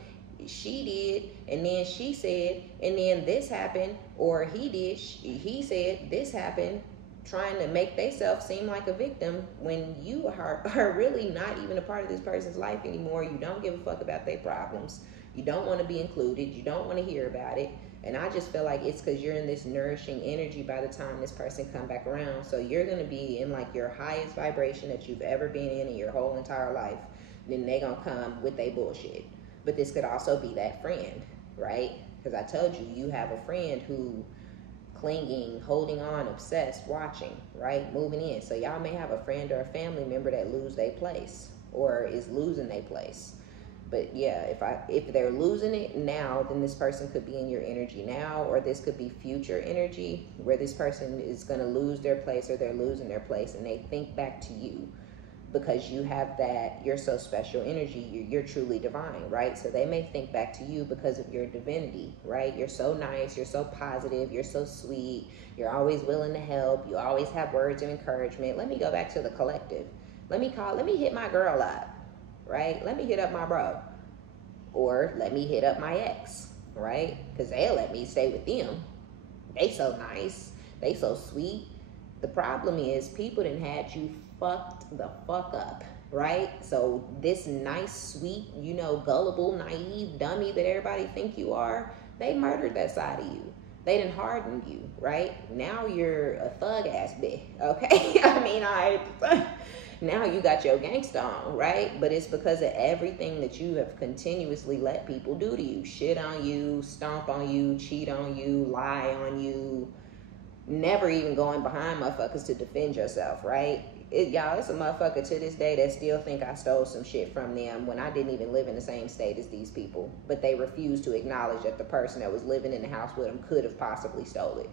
she did, and then she said, and then this happened, or he did, he said, this happened, trying to make themselves seem like a victim when you are really not even a part of this person's life anymore. You don't give a fuck about their problems. You don't want to be included. You don't want to hear about it. And I just feel like it's because you're in this nourishing energy by the time this person come back around. So you're going to be in like your highest vibration that you've ever been in your whole entire life. Then they going to come with their bullshit. But this could also be that friend, right? Because I told you, you have a friend who clinging, holding on, obsessed, watching, right? Moving in. So y'all may have a friend or a family member that lose their place or is losing their place. But yeah, if they're losing it now, then this person could be in your energy now, or this could be future energy where this person is going to lose their place or they're losing their place and they think back to you because you have that, you're so special energy, you're truly divine, right? So they may think back to you because of your divinity, right? You're so nice, you're so positive, you're so sweet, you're always willing to help, you always have words of encouragement. Let me go back to the collective. Let me hit my girl up. Right? Let me hit up my bro. Or let me hit up my ex. Right? Because they'll let me stay with them. They so nice. They so sweet. The problem is people done had you fucked the fuck up. Right? So this nice, sweet, gullible, naive dummy that everybody think you are, they murdered that side of you. They done hardened you. Right? Now you're a thug ass bitch. Okay? Now you got your gangsta on, right? But it's because of everything that you have continuously let people do to you. Shit on you, stomp on you, cheat on you, lie on you. Never even going behind motherfuckers to defend yourself, right? Y'all, it's a motherfucker to this day that still think I stole some shit from them when I didn't even live in the same state as these people. But they refuse to acknowledge that the person that was living in the house with them could have possibly stole it.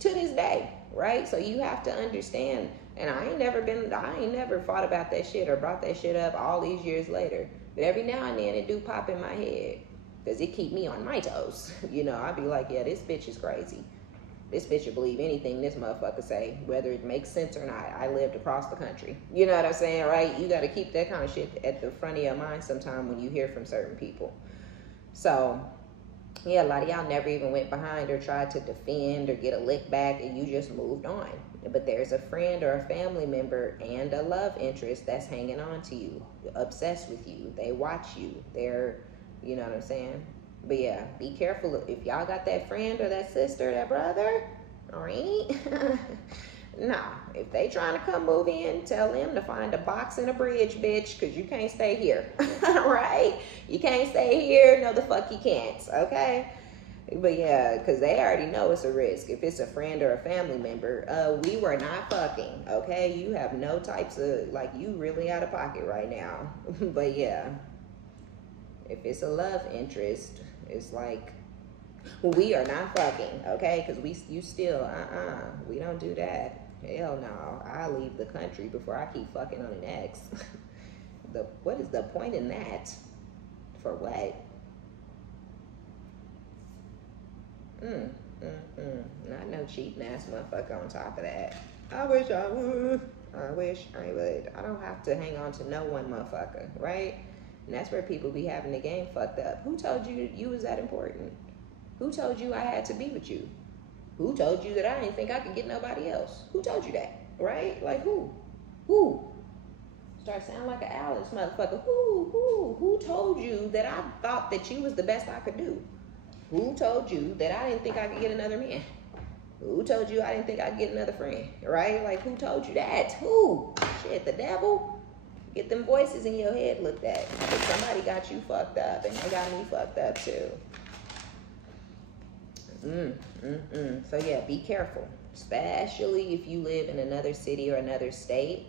To this day, right? So you have to understand, and I ain't never fought about that shit or brought that shit up all these years later. But every now and then it do pop in my head because it keep me on my toes. I be like, yeah, this bitch is crazy. This bitch will believe anything this motherfucker say, whether it makes sense or not. I lived across the country. You know what I'm saying, right? You got to keep that kind of shit at the front of your mind sometime when you hear from certain people. So yeah, a lot of y'all never even went behind or tried to defend or get a lick back, and you just moved on. But there's a friend or a family member and a love interest that's hanging on to you, obsessed with you. They watch you. They're, you know what I'm saying? But yeah, be careful. If y'all got that friend or that sister, that brother, all right? Nah, if they trying to come move in, tell them to find a box and a bridge, bitch, because you can't stay here, right? You can't stay here. No, the fuck you can't, okay? But yeah, because they already know it's a risk. If it's a friend or a family member, we were not fucking, okay? You have no types of, like, you really out of pocket right now. But yeah, if it's a love interest, it's like, we are not fucking, okay? Because you still, we don't do that. Hell no, I'll leave the country before I keep fucking on an ex. What is the point in that? For what? Not no cheating ass motherfucker on top of that. I wish I would. I wish I would. I don't have to hang on to no one motherfucker, right? And that's where people be having the game fucked up. Who told you you was that important? Who told you I had to be with you? Who told you that I didn't think I could get nobody else? Who told you that? Right? Like who? Who? Start sounding like an Alice motherfucker. Who told you that I thought that you was the best I could do? Who told you that I didn't think I could get another man? Who told you I didn't think I could get another friend? Right? Like who told you that? Who? Shit, the devil? Get them voices in your head looked at. But somebody got you fucked up and they got me fucked up too. So yeah, be careful, especially if you live in another city or another state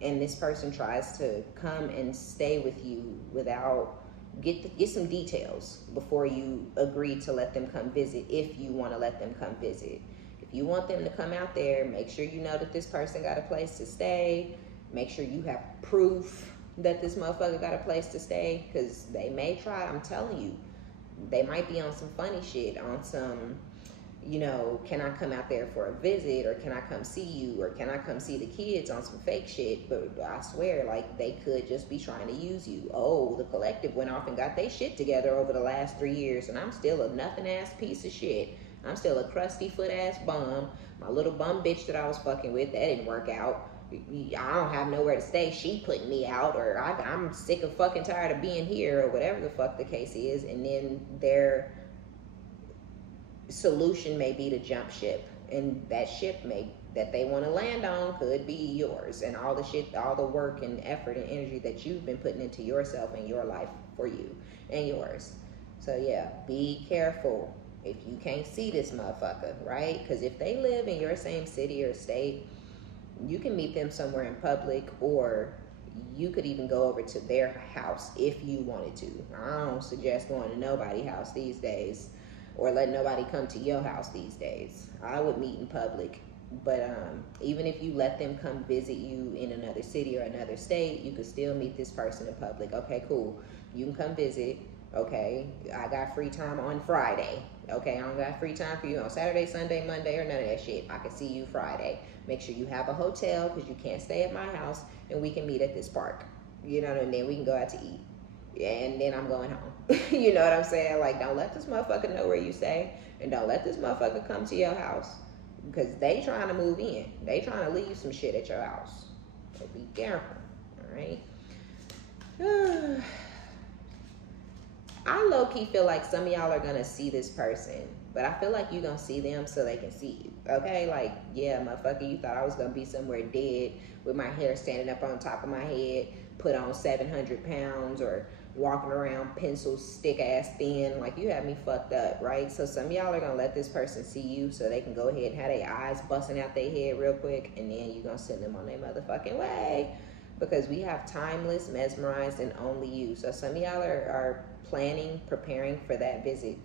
and this person tries to come and stay with you without, get some details before you agree to let them come visit, if you want to let them come visit. If you want them to come out there, make sure you know that this person got a place to stay. Make sure you have proof that this motherfucker got a place to stay, because they may try, I'm telling you, they might be on some funny shit, on some, can I come out there for a visit, or can I come see you, or can I come see the kids, on some fake shit. But I swear, like, they could just be trying to use you. Oh, the collective went off and got their shit together over the last 3 years, and I'm still a nothing ass piece of shit. I'm still a crusty foot ass bum. My little bum bitch that I was fucking with, that didn't work out. I don't have nowhere to stay. She putting me out, or I'm sick of fucking tired of being here, or whatever the fuck the case is. And then they're solution may be to jump ship, and that ship that they want to land on could be yours, and all the shit, all the work and effort and energy that you've been putting into yourself and your life for you and yours. So yeah, be careful if you can't see this motherfucker, right? Because if they live in your same city or state, you can meet them somewhere in public, or you could even go over to their house if you wanted to. I don't suggest going to nobody's house these days, or let nobody come to your house these days. I would meet in public. But even if you let them come visit you in another city or another state, you could still meet this person in public. Okay, cool. You can come visit. Okay, I got free time on Friday. Okay, I don't got free time for you on Saturday, Sunday, Monday, or none of that shit. I can see you Friday. Make sure you have a hotel, because you can't stay at my house, and we can meet at this park. You know, and then we can go out to eat. And then I'm going home. You know what I'm saying? Like, don't let this motherfucker know where you stay, and don't let this motherfucker come to your house, because they trying to move in. They trying to leave some shit at your house. So be careful, all right? I low-key feel like some of y'all are going to see this person, but I feel like you're going to see them so they can see you, okay? Like, yeah, motherfucker, you thought I was going to be somewhere dead with my hair standing up on top of my head, put on 700 pounds, or walking around pencil stick-ass thin. Like, you had me fucked up, right? So some of y'all are going to let this person see you so they can go ahead and have their eyes busting out their head real quick, and then you're going to send them on their motherfucking way. Because we have timeless, mesmerized, and only you. So some of y'all are planning, preparing for that visit,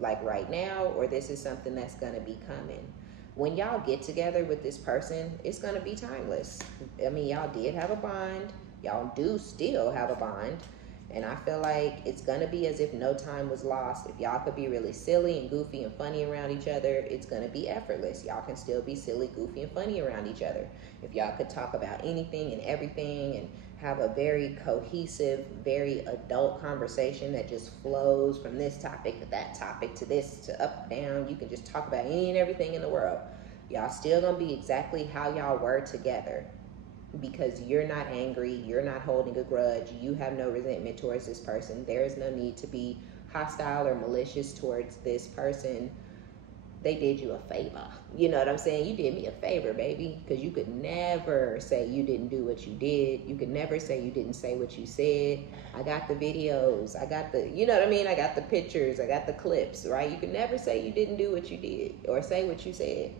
like right now, or this is something that's going to be coming. When y'all get together with this person, it's going to be timeless. I mean, y'all did have a bond. Y'all do still have a bond. And I feel like it's going to be as if no time was lost. If y'all could be really silly and goofy and funny around each other, it's going to be effortless. Y'all can still be silly, goofy, and funny around each other. If y'all could talk about anything and everything and have a very cohesive, very adult conversation that just flows from this topic to that topic to this to up, down. You can just talk about any and everything in the world. Y'all still going to be exactly how y'all were together. Because you're not angry, you're not holding a grudge, you have no resentment towards this person. There is no need to be hostile or malicious towards this person. They did you a favor. You know what I'm saying? You did me a favor, baby. Because you could never say you didn't do what you did. You could never say you didn't say what you said. I got the videos. I got the, you know what I mean? I got the pictures. I got the clips, right? You could never say you didn't do what you did or say what you said.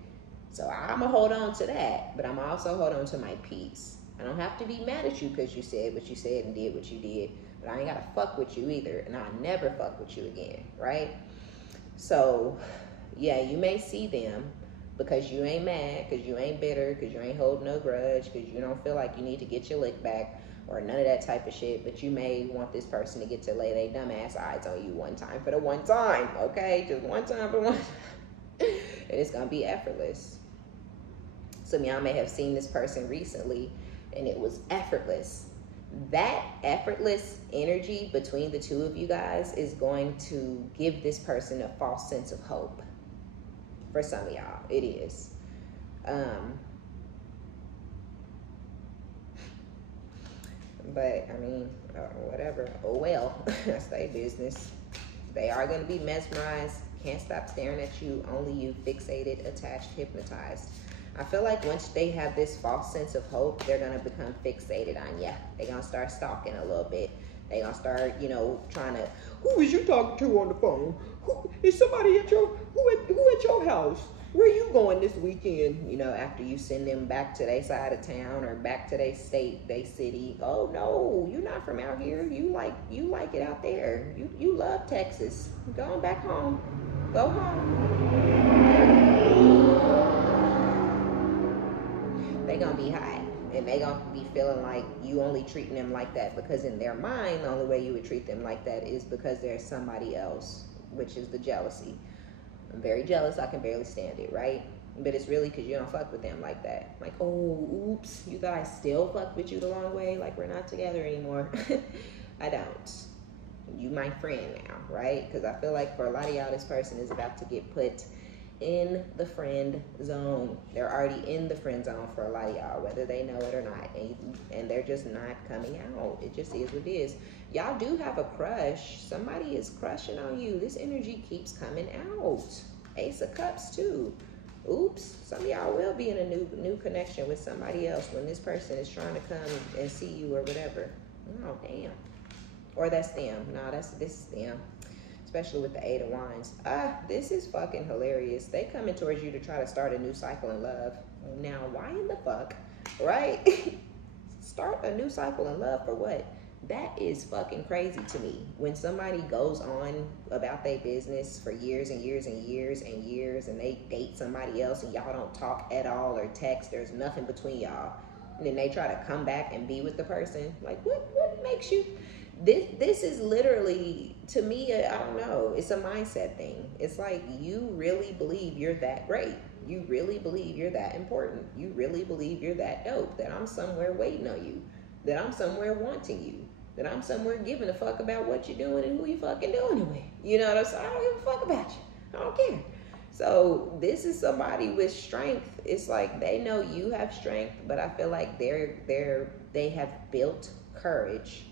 So I'm going to hold on to that, but I'm also hold on to my peace. I don't have to be mad at you because you said what you said and did what you did, but I ain't got to fuck with you either, and I'll never fuck with you again, right? So, yeah, you may see them because you ain't mad, because you ain't bitter, because you ain't holding no grudge, because you don't feel like you need to get your lick back or none of that type of shit, but you may want this person to get to lay their dumbass eyes on you one time for the one time, okay? Just one time for one time. And it's going to be effortless. Some of y'all may have seen this person recently, and it was effortless. That effortless energy between the two of you guys is going to give this person a false sense of hope. For some of y'all, it is. But, I mean, whatever. Oh, well, that's their business. They are going to be mesmerized, can't stop staring at you, only you, fixated, attached, hypnotized. I feel like once they have this false sense of hope, they're going to become fixated on you. They're going to start stalking a little bit. They're going to start, you know, trying to, who is you talking to on the phone? Who is somebody at your, who at your house? Where you going this weekend? You know, after you send them back to their side of town or back to their state, their city. Oh no, you're not from out here. You like it out there. You love Texas. Going back home. Go home. They gonna be high, and they gonna be feeling like you only treating them like that because in their mind, the only way you would treat them like that is because there's somebody else, which is the jealousy. I'm very jealous. I can barely stand it, right? But it's really because you don't fuck with them like that. Like, oh, oops, you thought I still fucked with you the long way? Like, we're not together anymore. I don't. You my friend now, right? Because I feel like for a lot of y'all, this person is about to get put in the friend zone. They're already in the friend zone for a lot of y'all, whether they know it or not. And they're just not coming out. It just is what it is. Y'all do have a crush. Somebody is crushing on you. This energy keeps coming out. Ace of Cups too. Oops, some of y'all will be in a new connection with somebody else when this person is trying to come and see you or whatever. Oh, damn. Or that's them. No, this is them. Especially with the Eight of Wands. This is fucking hilarious. They coming towards you to try to start a new cycle in love. Now, why in the fuck, right? Start a new cycle in love for what? That is fucking crazy to me. When somebody goes on about their business for years and years and years and years, and they date somebody else and y'all don't talk at all or text, there's nothing between y'all, and then they try to come back and be with the person, like what makes you? This is literally, to me, I don't know, it's a mindset thing. It's like, you really believe you're that great. You really believe you're that important. You really believe you're that dope, that I'm somewhere waiting on you, that I'm somewhere wanting you, that I'm somewhere giving a fuck about what you're doing and who you fucking doing it with. You know what I'm saying? I don't give a fuck about you. I don't care. So this is somebody with strength. It's like they know you have strength, but I feel like they have built courage,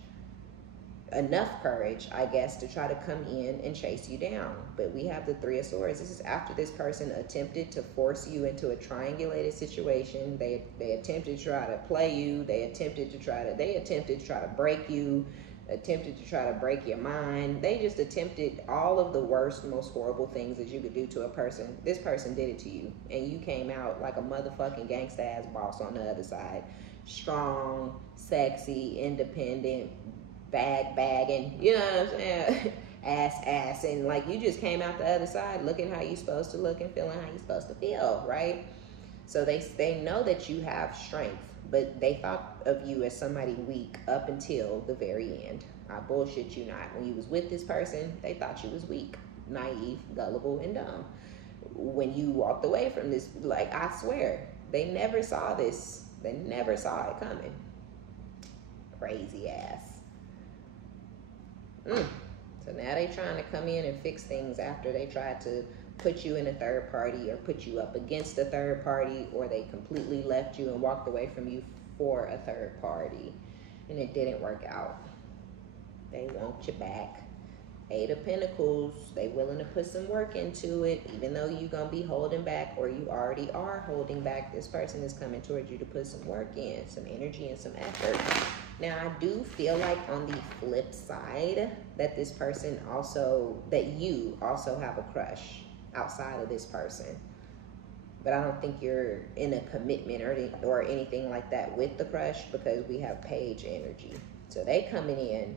enough courage, I guess, to try to come in and chase you down. But we have the Three of Swords. This is after this person attempted to force you into a triangulated situation. They attempted to try to play you. They attempted to try to break you, attempted to try to break your mind. They just attempted all of the worst, most horrible things that you could do to a person. This person did it to you, and you came out like a motherfucking gangsta ass boss on the other side. Strong, sexy, independent, bagging, you know what I'm saying? ass, and like you just came out the other side looking how you supposed to look and feeling how you supposed to feel, right? So they know that you have strength, but they thought of you as somebody weak up until the very end. I bullshit you not. When you was with this person, they thought you was weak, naive, gullible, and dumb. When you walked away from this, like, I swear, they never saw this. They never saw it coming. Crazy ass. So now they trying to come in and fix things after they tried to put you in a third party or put you up against a third party, or they completely left you and walked away from you for a third party and it didn't work out. They want you back. Eight of Pentacles, they willing to put some work into it, even though you're going to be holding back, or you already are holding back. This person is coming towards you to put some work in, some energy and some effort. Now, I do feel like on the flip side that this person that you also have a crush outside of this person. But I don't think you're in a commitment or anything like that with the crush, because we have page energy. So they coming in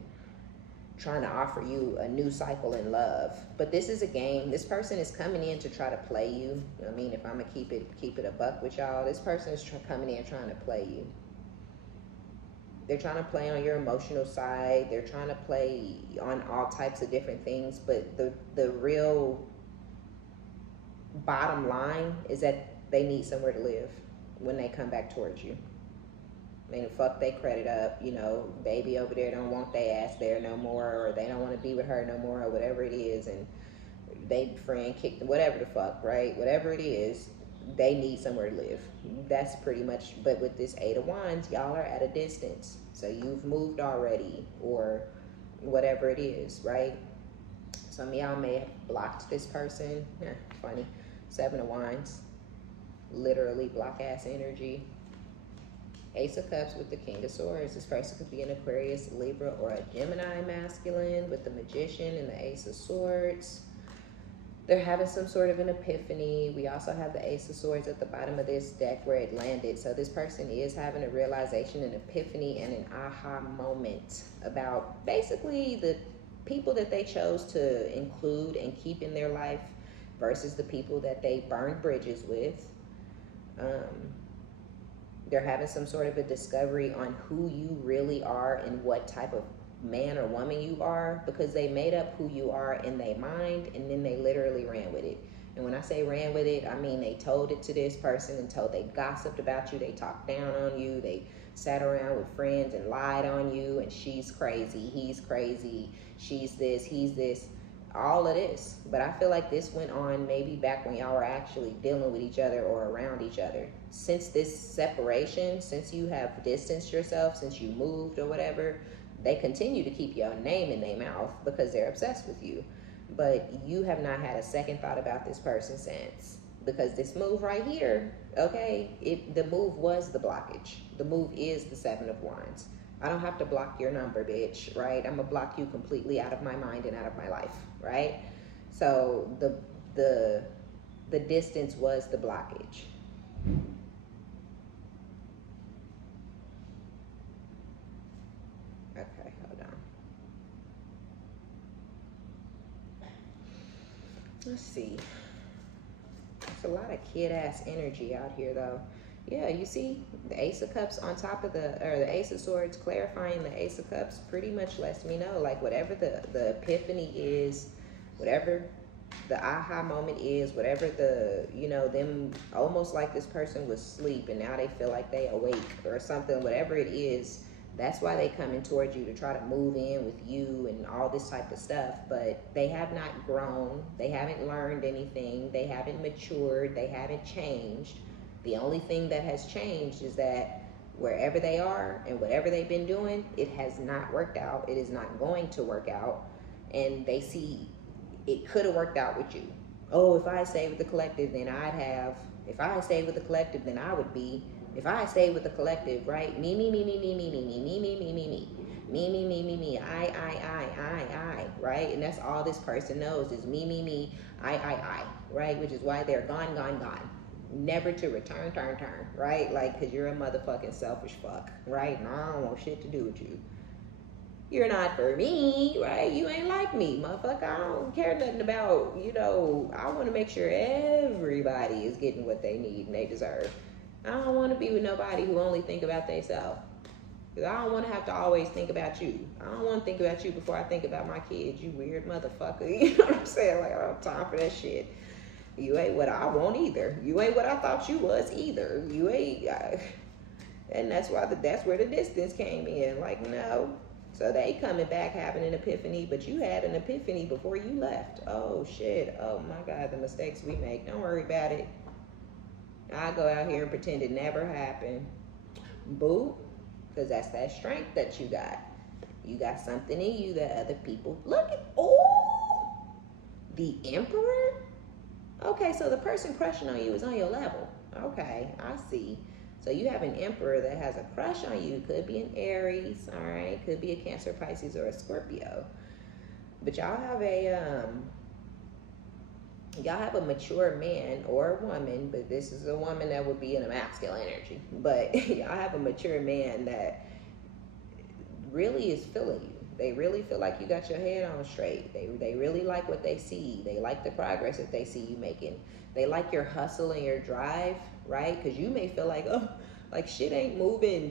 trying to offer you a new cycle in love. But this is a game. This person is coming in to try to play you. I mean, if I'm going to keep it a buck with y'all, this person is coming in trying to play you. They're trying to play on your emotional side. They're trying to play on all types of different things. But the real bottom line is that they need somewhere to live when they come back towards you. I mean, fuck they credit up, you know, baby over there don't want their ass there no more, or they don't want to be with her no more, or whatever it is, and they friend kicked them, whatever the fuck, right? Whatever it is, they need somewhere to live. That's pretty much. But with this Eight of Wands, y'all are at a distance, so you've moved already, or whatever it is, right? Some of y'all may have blocked this person. Funny. Seven of Wands, literally block ass energy. Ace of Cups with the King of Swords. This person could be an Aquarius, Libra, or a Gemini masculine with the Magician and the Ace of Swords. They're having some sort of an epiphany. We also have the Ace of Swords at the bottom of this deck where it landed. So this person is having a realization, an epiphany, and an aha moment about basically the people that they chose to include and keep in their life versus the people that they burned bridges with. They're having some sort of a discovery on who you really are and what type of man or woman you are, because they made up who you are in their mind and then they literally ran with it. And when I say ran with it, I mean they told it to this person and they gossiped about you, they talked down on you, they sat around with friends and lied on you, and she's crazy, he's crazy, she's this, he's this, all of this. But I feel like this went on maybe back when y'all were actually dealing with each other or around each other. Since this separation, since you have distanced yourself, since you moved or whatever, they continue to keep your name in their mouth because they're obsessed with you. but you have not had a second thought about this person since. Because this move right here, okay, the move was the blockage. The move is the Seven of Wands. I don't have to block your number, bitch, right? I'm gonna block you completely out of my mind and out of my life, right? So the distance was the blockage. Okay, hold on. Let's see. It's a lot of kid-ass energy out here, though. Yeah, you see the Ace of Cups on top of the Ace of Swords, clarifying the Ace of Cups pretty much lets me know, like, whatever the epiphany is, whatever the aha moment is, whatever the, you know, them almost like this person was asleep and now they feel like they awake or something, whatever it is, that's why they coming towards you to try to move in with you and all this type of stuff. But they have not grown, they haven't learned anything, they haven't matured, they haven't changed. The only thing that has changed is that wherever they are and whatever they've been doing, it has not worked out. It is not going to work out. And they see it could have worked out with you. Oh, if I stayed with the collective, then I'd have. If I stayed with the collective, then I would be. If I stayed with the collective, right? Me, I, right? And that's all this person knows is me, I, right? Which is why they're gone. Never to return, right? Like, because you're a motherfucking selfish fuck, right? And I don't want shit to do with you. You're not for me, right? You ain't like me, motherfucker. I don't care nothing about, you know, I want to make sure everybody is getting what they need and they deserve. I don't want to be with nobody who only think about themselves. Because I don't want to have to always think about you. I don't want to think about you before I think about my kids, you weird motherfucker. You know what I'm saying? Like, I don't have time for that shit. You ain't what I want either. You ain't what I thought you was either. You ain't, and that's why that's where the distance came in. Like, no. So they coming back having an epiphany, but you had an epiphany before you left. Oh shit. Oh my God, the mistakes we make. Don't worry about it. I go out here and pretend it never happened. Boo. Because that's that strength that you got. You got something in you that other people look at. Oh, the Emperor. Okay, so the person crushing on you is on your level. Okay, I see. So you have an Emperor that has a crush on you. Could be an Aries, all right? Could be a Cancer, Pisces, or a Scorpio. But y'all have a mature man or a woman, but this is a woman that would be in a masculine energy. But y'all have a mature man that really is feeling you. They really feel like you got your head on straight. They really like what they see. They like the progress that they see you making. They like your hustle and your drive, right? Because you may feel like, oh, like shit ain't moving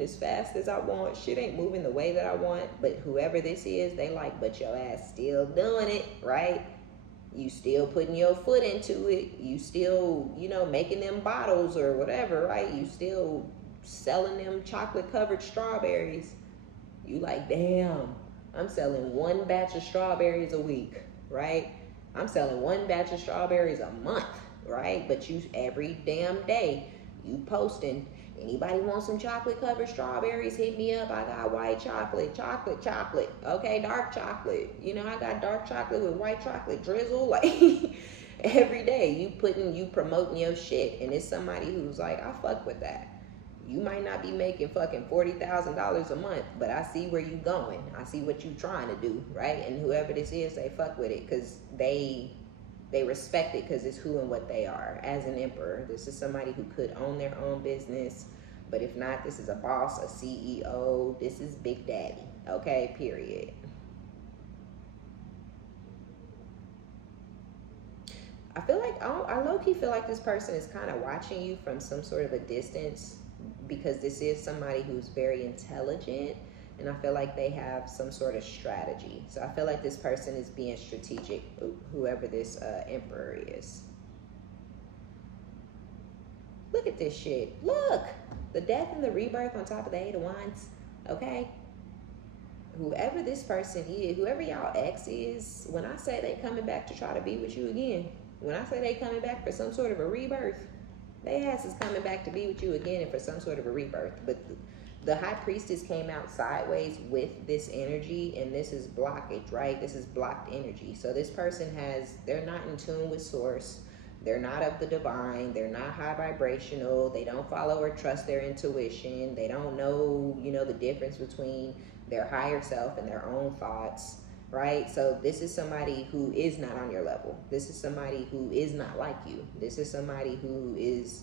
as fast as I want. Shit ain't moving the way that I want. But whoever this is, they like, but your ass still doing it, right? You still putting your foot into it. You still, you know, making them bottles or whatever, right? You still selling them chocolate covered strawberries. You like, damn, I'm selling one batch of strawberries a week, right? I'm selling one batch of strawberries a month, right? But you, every damn day, you posting, anybody want some chocolate covered strawberries, hit me up. I got white chocolate, okay, dark chocolate. You know, I got dark chocolate with white chocolate drizzle. Like, every day you promoting your shit. And it's somebody who's like, I fuck with that. You might not be making fucking $40,000 a month, but I see where you going. I see what you trying to do, right? And whoever this is, they fuck with it because they respect it because it's who and what they are. As an Emperor, this is somebody who could own their own business, but if not, this is a boss, a CEO. This is Big Daddy, okay? Period. I feel like I low-key feel like this person is kind of watching you from some sort of a distance, because this is somebody who's very intelligent, and I feel like they have some sort of strategy. So I feel like this person is being strategic, whoever this Emperor is. Look at this shit. Look, the death and the rebirth on top of the Eight of Wands, okay? Whoever this person is, whoever y'all ex is, when I say they coming back to try to be with you again, when I say they coming back for some sort of a rebirth, they ass is coming back to be with you again and for some sort of a rebirth. But the high priestess came out sideways with this energy, and this is blockage, right? This is blocked energy. So this person they're not in tune with source. They're not of the divine. They're not high vibrational. They don't follow or trust their intuition. They don't know, the difference between their higher self and their own thoughts, right? So this is somebody who is not on your level. This is somebody who is not like you. This is somebody who is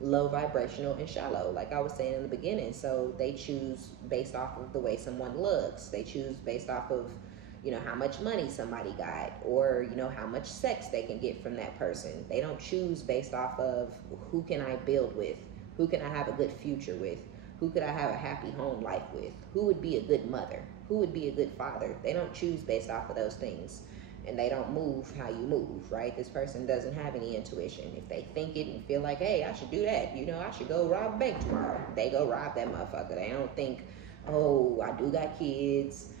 low vibrational and shallow, like I was saying in the beginning. So they choose based off of the way someone looks. They choose based off of how much money somebody got, or how much sex they can get from that person. They don't choose based off of who can I build with, who can I have a good future with, who could I have a happy home life with, who would be a good mother, who would be a good father. They don't choose based off of those things. And they don't move how you move, right? This person doesn't have any intuition. If they think it and feel like, hey, I should do that, I should go rob a bank tomorrow, they go rob that motherfucker. They don't think, oh, I do got kids,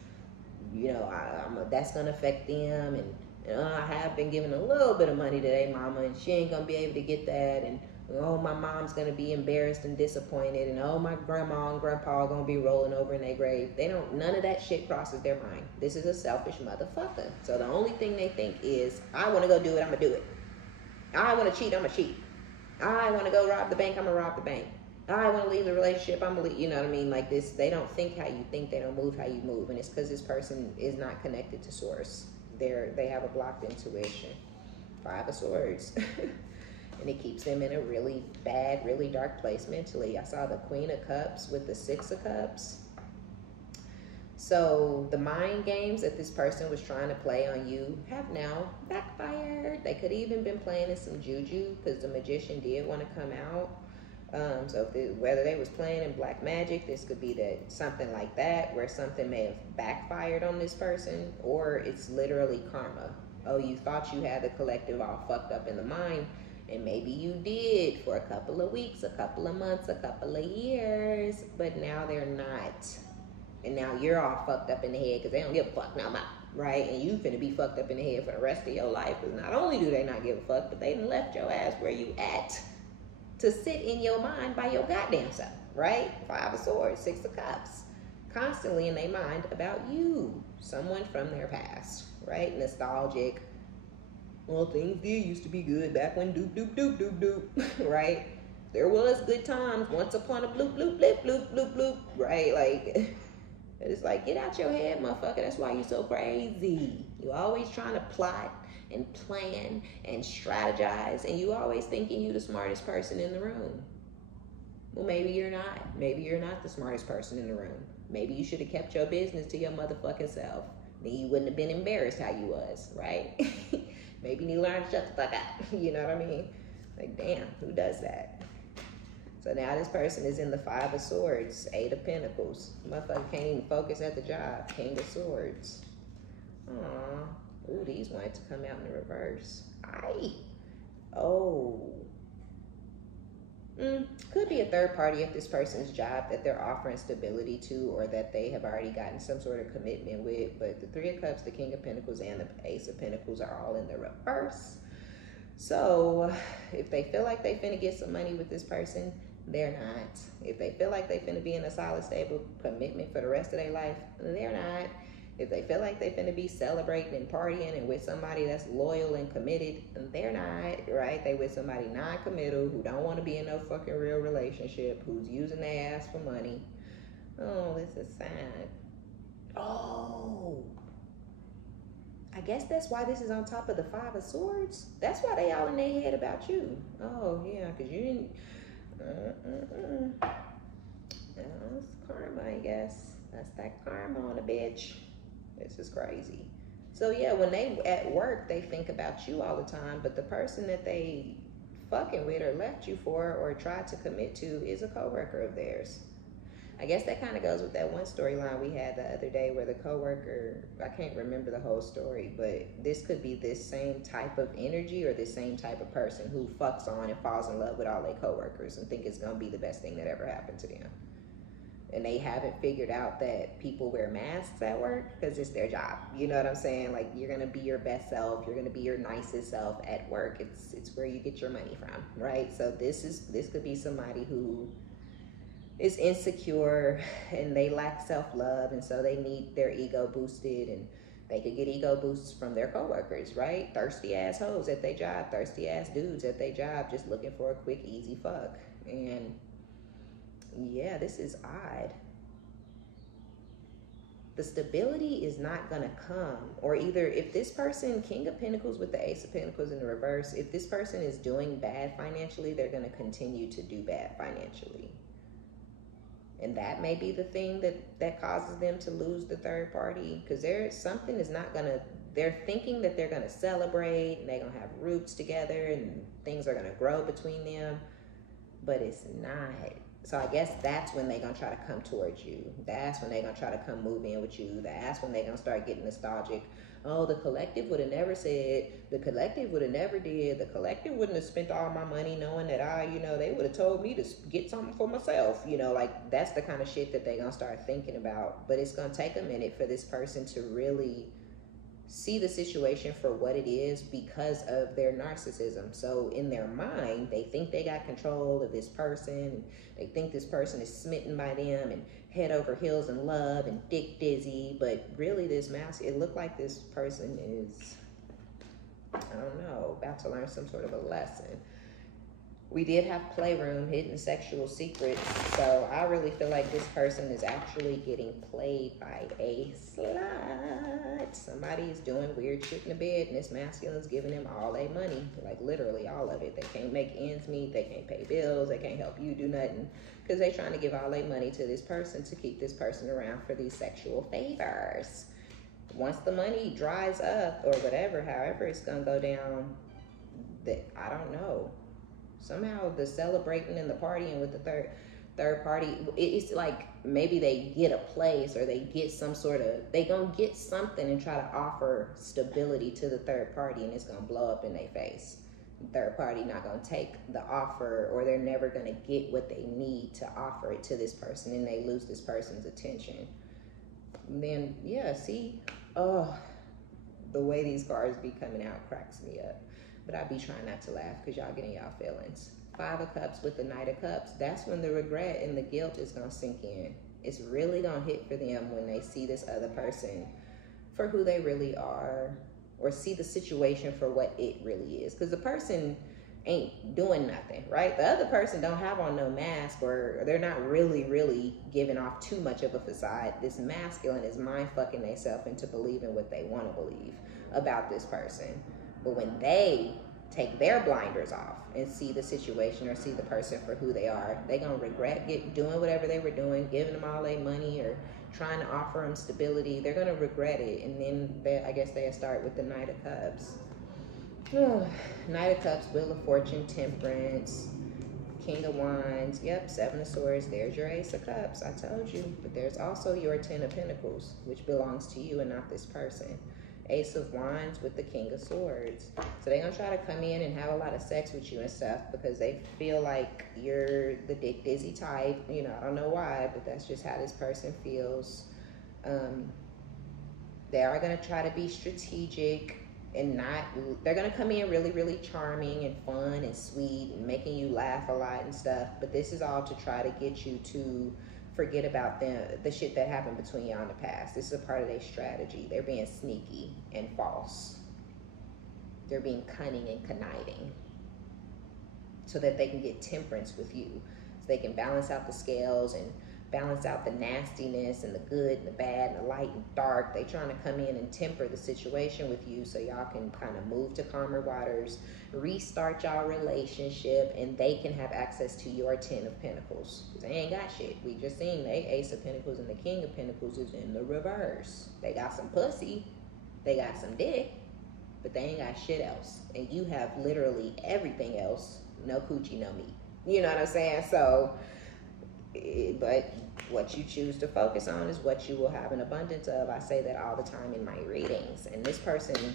that's gonna affect them, and I have been giving a little bit of money to their mama, and she ain't gonna be able to get that, and oh, my mom's gonna be embarrassed and disappointed, and oh, my grandma and grandpa are gonna be rolling over in their grave. None of that shit crosses their mind. This is a selfish motherfucker. So the only thing they think is, I want to go do it, I'm gonna do it. I want to cheat, I'm gonna cheat. I want to go rob the bank, I'm gonna rob the bank. I want to leave the relationship, I'm gonna leave. You know what I mean? Like this, they don't think how you think, they don't move how you move, and it's because this person is not connected to source. They have a blocked intuition. 5 of Swords. And it keeps them in a really bad, really dark place mentally. I saw the Queen of Cups with the 6 of Cups. So the mind games that this person was trying to play on you have now backfired. They could have even been playing in some juju, because the Magician did want to come out. So whether they was playing in black magic, this could be something like that, where something may have backfired on this person, or it's literally karma. Oh, you thought you had the collective all fucked up in the mind, and maybe you did for a couple of weeks, a couple of months, a couple of years, but now they're not. And now you're all fucked up in the head because they don't give a fuck no more, right? And you finna be fucked up in the head for the rest of your life, because not only do they not give a fuck, but they done left your ass where you at to sit in your mind by your goddamn self, right? 5 of Swords, 6 of Cups. Constantly in their mind about you, someone from their past, right? Nostalgic. Well, things did used to be good back when doop, doop, doop, doop, doop, right? There was good times once upon a bloop, bloop, bloop, bloop, bloop, bloop, right? Like, it's like, get out your head, motherfucker. That's why you so crazy. You always trying to plot and plan and strategize, and you always thinking you the smartest person in the room. Well, maybe you're not. Maybe you're not the smartest person in the room. Maybe you should have kept your business to your motherfucking self. Then you wouldn't have been embarrassed how you was, right? Maybe you need to learn to shut the fuck up. You know what I mean? Like, damn, who does that? So now this person is in the 5 of Swords, 8 of Pentacles. Motherfucker can't even focus at the job. King of Swords. Aww. Ooh, these wanted to come out in the reverse. Aye. Oh. Could be a third party at this person's job that they're offering stability to, or that they have already gotten some sort of commitment with. But the 3 of Cups, the King of Pentacles, and the Ace of Pentacles are all in the reverse. So if they feel like they finna get some money with this person, they're not. If they feel like they finna be in a solid, stable commitment for the rest of their life, they're not. If they feel like they finna be celebrating and partying and with somebody that's loyal and committed, they're not, right? They with somebody non-committal who don't want to be in no fucking real relationship, who's using their ass for money. Oh, this is sad. Oh, I guess that's why this is on top of the 5 of Swords. That's why they all in their head about you. Oh, yeah, because you didn't... That's karma, I guess. That's that karma on a bitch. This is crazy. So, yeah, when they at work, they think about you all the time, but the person that they fucking with or left you for or tried to commit to is a coworker of theirs. I guess that kind of goes with that one storyline we had the other day where the coworker, I can't remember the whole story, but this could be this same type of energy or this same type of person who fucks on and falls in love with all their coworkers and think it's going to be the best thing that ever happened to them. And they haven't figured out that people wear masks at work because it's their job. You know what I'm saying? Like, you're going to be your best self. You're going to be your nicest self at work. It's where you get your money from, right? So this could be somebody who is insecure and they lack self-love, and so they need their ego boosted, and they could get ego boosts from their coworkers, right? Thirsty ass hoes at their job, thirsty ass dudes at their job, just looking for a quick, easy fuck. And yeah, this is odd. The stability is not gonna come, or either if this person, King of Pentacles with the Ace of Pentacles in the reverse, if this person is doing bad financially, they're gonna continue to do bad financially. And that may be the thing that causes them to lose the third party, because there's something is not gonna, they're thinking that they're gonna celebrate and they're gonna have roots together and things are gonna grow between them, but it's not. So I guess that's when they're gonna try to come towards you. That's when they're gonna try to come move in with you. That's when they're gonna start getting nostalgic. Oh, the collective would have never said, the collective would have never did, the collective wouldn't have spent all my money knowing that they would have told me to get something for myself. Like that's the kind of shit that they're gonna start thinking about. But it's gonna take a minute for this person to really see the situation for what it is because of their narcissism. So in their mind, they think they got control of this person. They think this person is smitten by them and head over heels in love and dick dizzy. But really this mask, it looked like this person is, I don't know, about to learn some sort of a lesson. We did have playroom, hidden sexual secrets. So I really feel like this person is actually getting played by a slut. Somebody is doing weird shit in the bed, and this masculine's giving them all their money, like literally all of it. They can't make ends meet, they can't pay bills, they can't help you do nothing, because they're trying to give all their money to this person to keep this person around for these sexual favors. Once the money dries up or whatever, however it's gonna go down, I don't know. Somehow the celebrating and the partying with the third party, it's like maybe they get a place or they get some sort of, they gonna get something and try to offer stability to the third party, and it's gonna blow up in their face. The third party not gonna take the offer, or they're never gonna get what they need to offer it to this person, and they lose this person's attention. And then yeah, see, oh, the way these cards be coming out cracks me up. But I be trying not to laugh because y'all getting y'all feelings. 5 of Cups with the Knight of Cups. That's when the regret and the guilt is going to sink in. It's really going to hit for them when they see this other person for who they really are, or see the situation for what it really is. Because the person ain't doing nothing, right? The other person don't have on no mask, or they're not really giving off too much of a facade. This masculine is mind fucking themselves into believing what they want to believe about this person. But when they take their blinders off and see the situation or see the person for who they are, they're going to regret doing whatever they were doing, giving them all their money or trying to offer them stability. They're going to regret it. And then I guess they'll start with the Knight of Cups. Knight of Cups, Wheel of Fortune, Temperance, King of Wands. Yep, 7 of Swords. There's your Ace of Cups. I told you. But there's also your 10 of Pentacles, which belongs to you and not this person. Ace of Wands with the King of Swords. So they're going to try to come in and have a lot of sex with you and stuff because they feel like you're the dick dizzy type. I don't know why, but that's just how this person feels. They are going to try to be strategic and they're going to come in really charming and fun and sweet and making you laugh a lot and stuff. But this is all to try to get you to forget about the shit that happened between y'all in the past. This is a part of their strategy. They're being sneaky and false. They're being cunning and conniving so that they can get temperance with you. So they can balance out the scales and balance out the nastiness and the good and the bad and the light and dark. They trying to come in and temper the situation with you so y'all can kind of move to calmer waters, restart y'all relationship, and they can have access to your 10 of Pentacles. They ain't got shit. We just seen they Ace of Pentacles and the King of Pentacles is in the reverse. They got some pussy, they got some dick, but they ain't got shit else. And you have literally everything else. No coochie, no meat. You know what I'm saying? So, but what you choose to focus on is what you will have an abundance of. I say that all the time in my readings. And this person,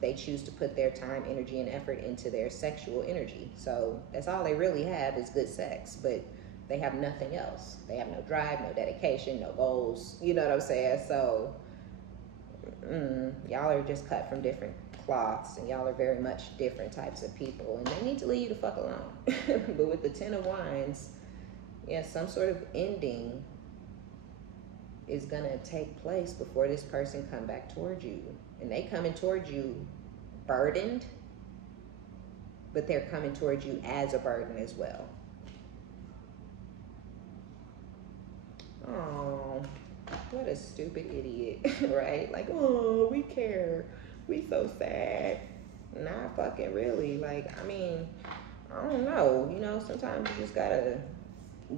they choose to put their time, energy, and effort into their sexual energy. So that's all they really have is good sex, but they have nothing else. They have no drive, no dedication, no goals. You know what I'm saying? So y'all are just cut from different cloths, and y'all are very much different types of people, and they need to leave you the fuck alone. But with the 10 of Wands, Yeah, some sort of ending is gonna take place before this person come back towards you. And they coming towards you burdened, but they're coming towards you as a burden as well. Oh, what a stupid idiot, right? Like, oh, we care. We so sad. Not fucking really. Like, I mean, I don't know. You know, sometimes you just gotta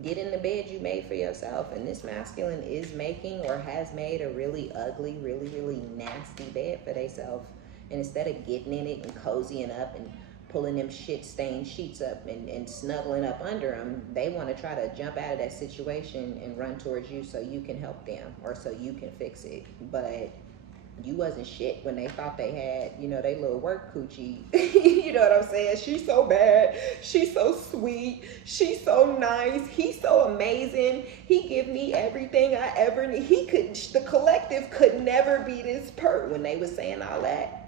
get in the bed you made for yourself. And this masculine is making or has made a really ugly, really, really nasty bed for themselves. And instead of getting in it and cozying up and pulling them shit-stained sheets up and snuggling up under them, they want to try to jump out of that situation and run towards you so you can help them or so you can fix it. But you wasn't shit when they thought they had, you know, they little work coochie. You know what I'm saying? She's so bad. She's so sweet. She's so nice. He's so amazing. He give me everything I ever need. The collective could never be this when they was saying all that.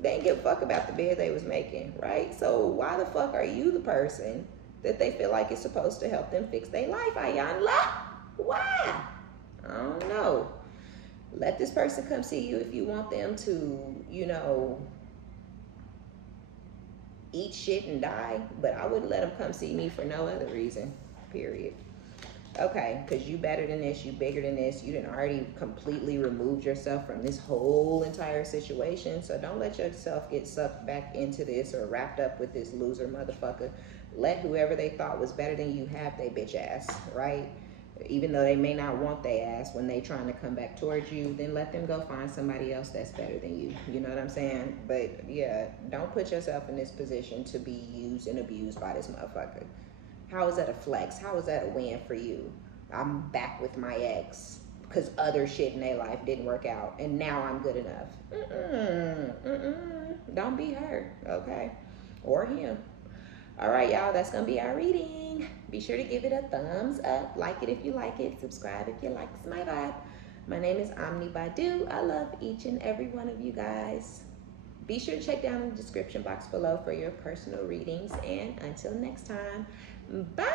They didn't give a fuck about the bed they was making, right? So why the fuck are you the person that they feel like is supposed to help them fix their life? Ayanla? Why? I don't know. Let this person come see you if you want them to, you know, eat shit and die. But I wouldn't let them come see me for no other reason, period. Okay, because you better than this, you bigger than this. You done already completely removed yourself from this whole entire situation. So don't let yourself get sucked back into this or wrapped up with this loser motherfucker. Let whoever they thought was better than you have they bitch ass, right? Even though they may not want their ass when they trying to come back towards you, then let them go find somebody else that's better than you. You know what I'm saying? But yeah, don't put yourself in this position to be used and abused by this motherfucker. How is that a flex? How is that a win for you? I'm back with my ex because other shit in their life didn't work out and now I'm good enough. Don't be her, okay? Or him. All right, y'all, that's going to be our reading. Be sure to give it a thumbs up. Like it if you like it. Subscribe if you like my vibe. My name is OmniBadu. I love each and every one of you guys. Be sure to check down in the description box below for your personal readings. And until next time, bye.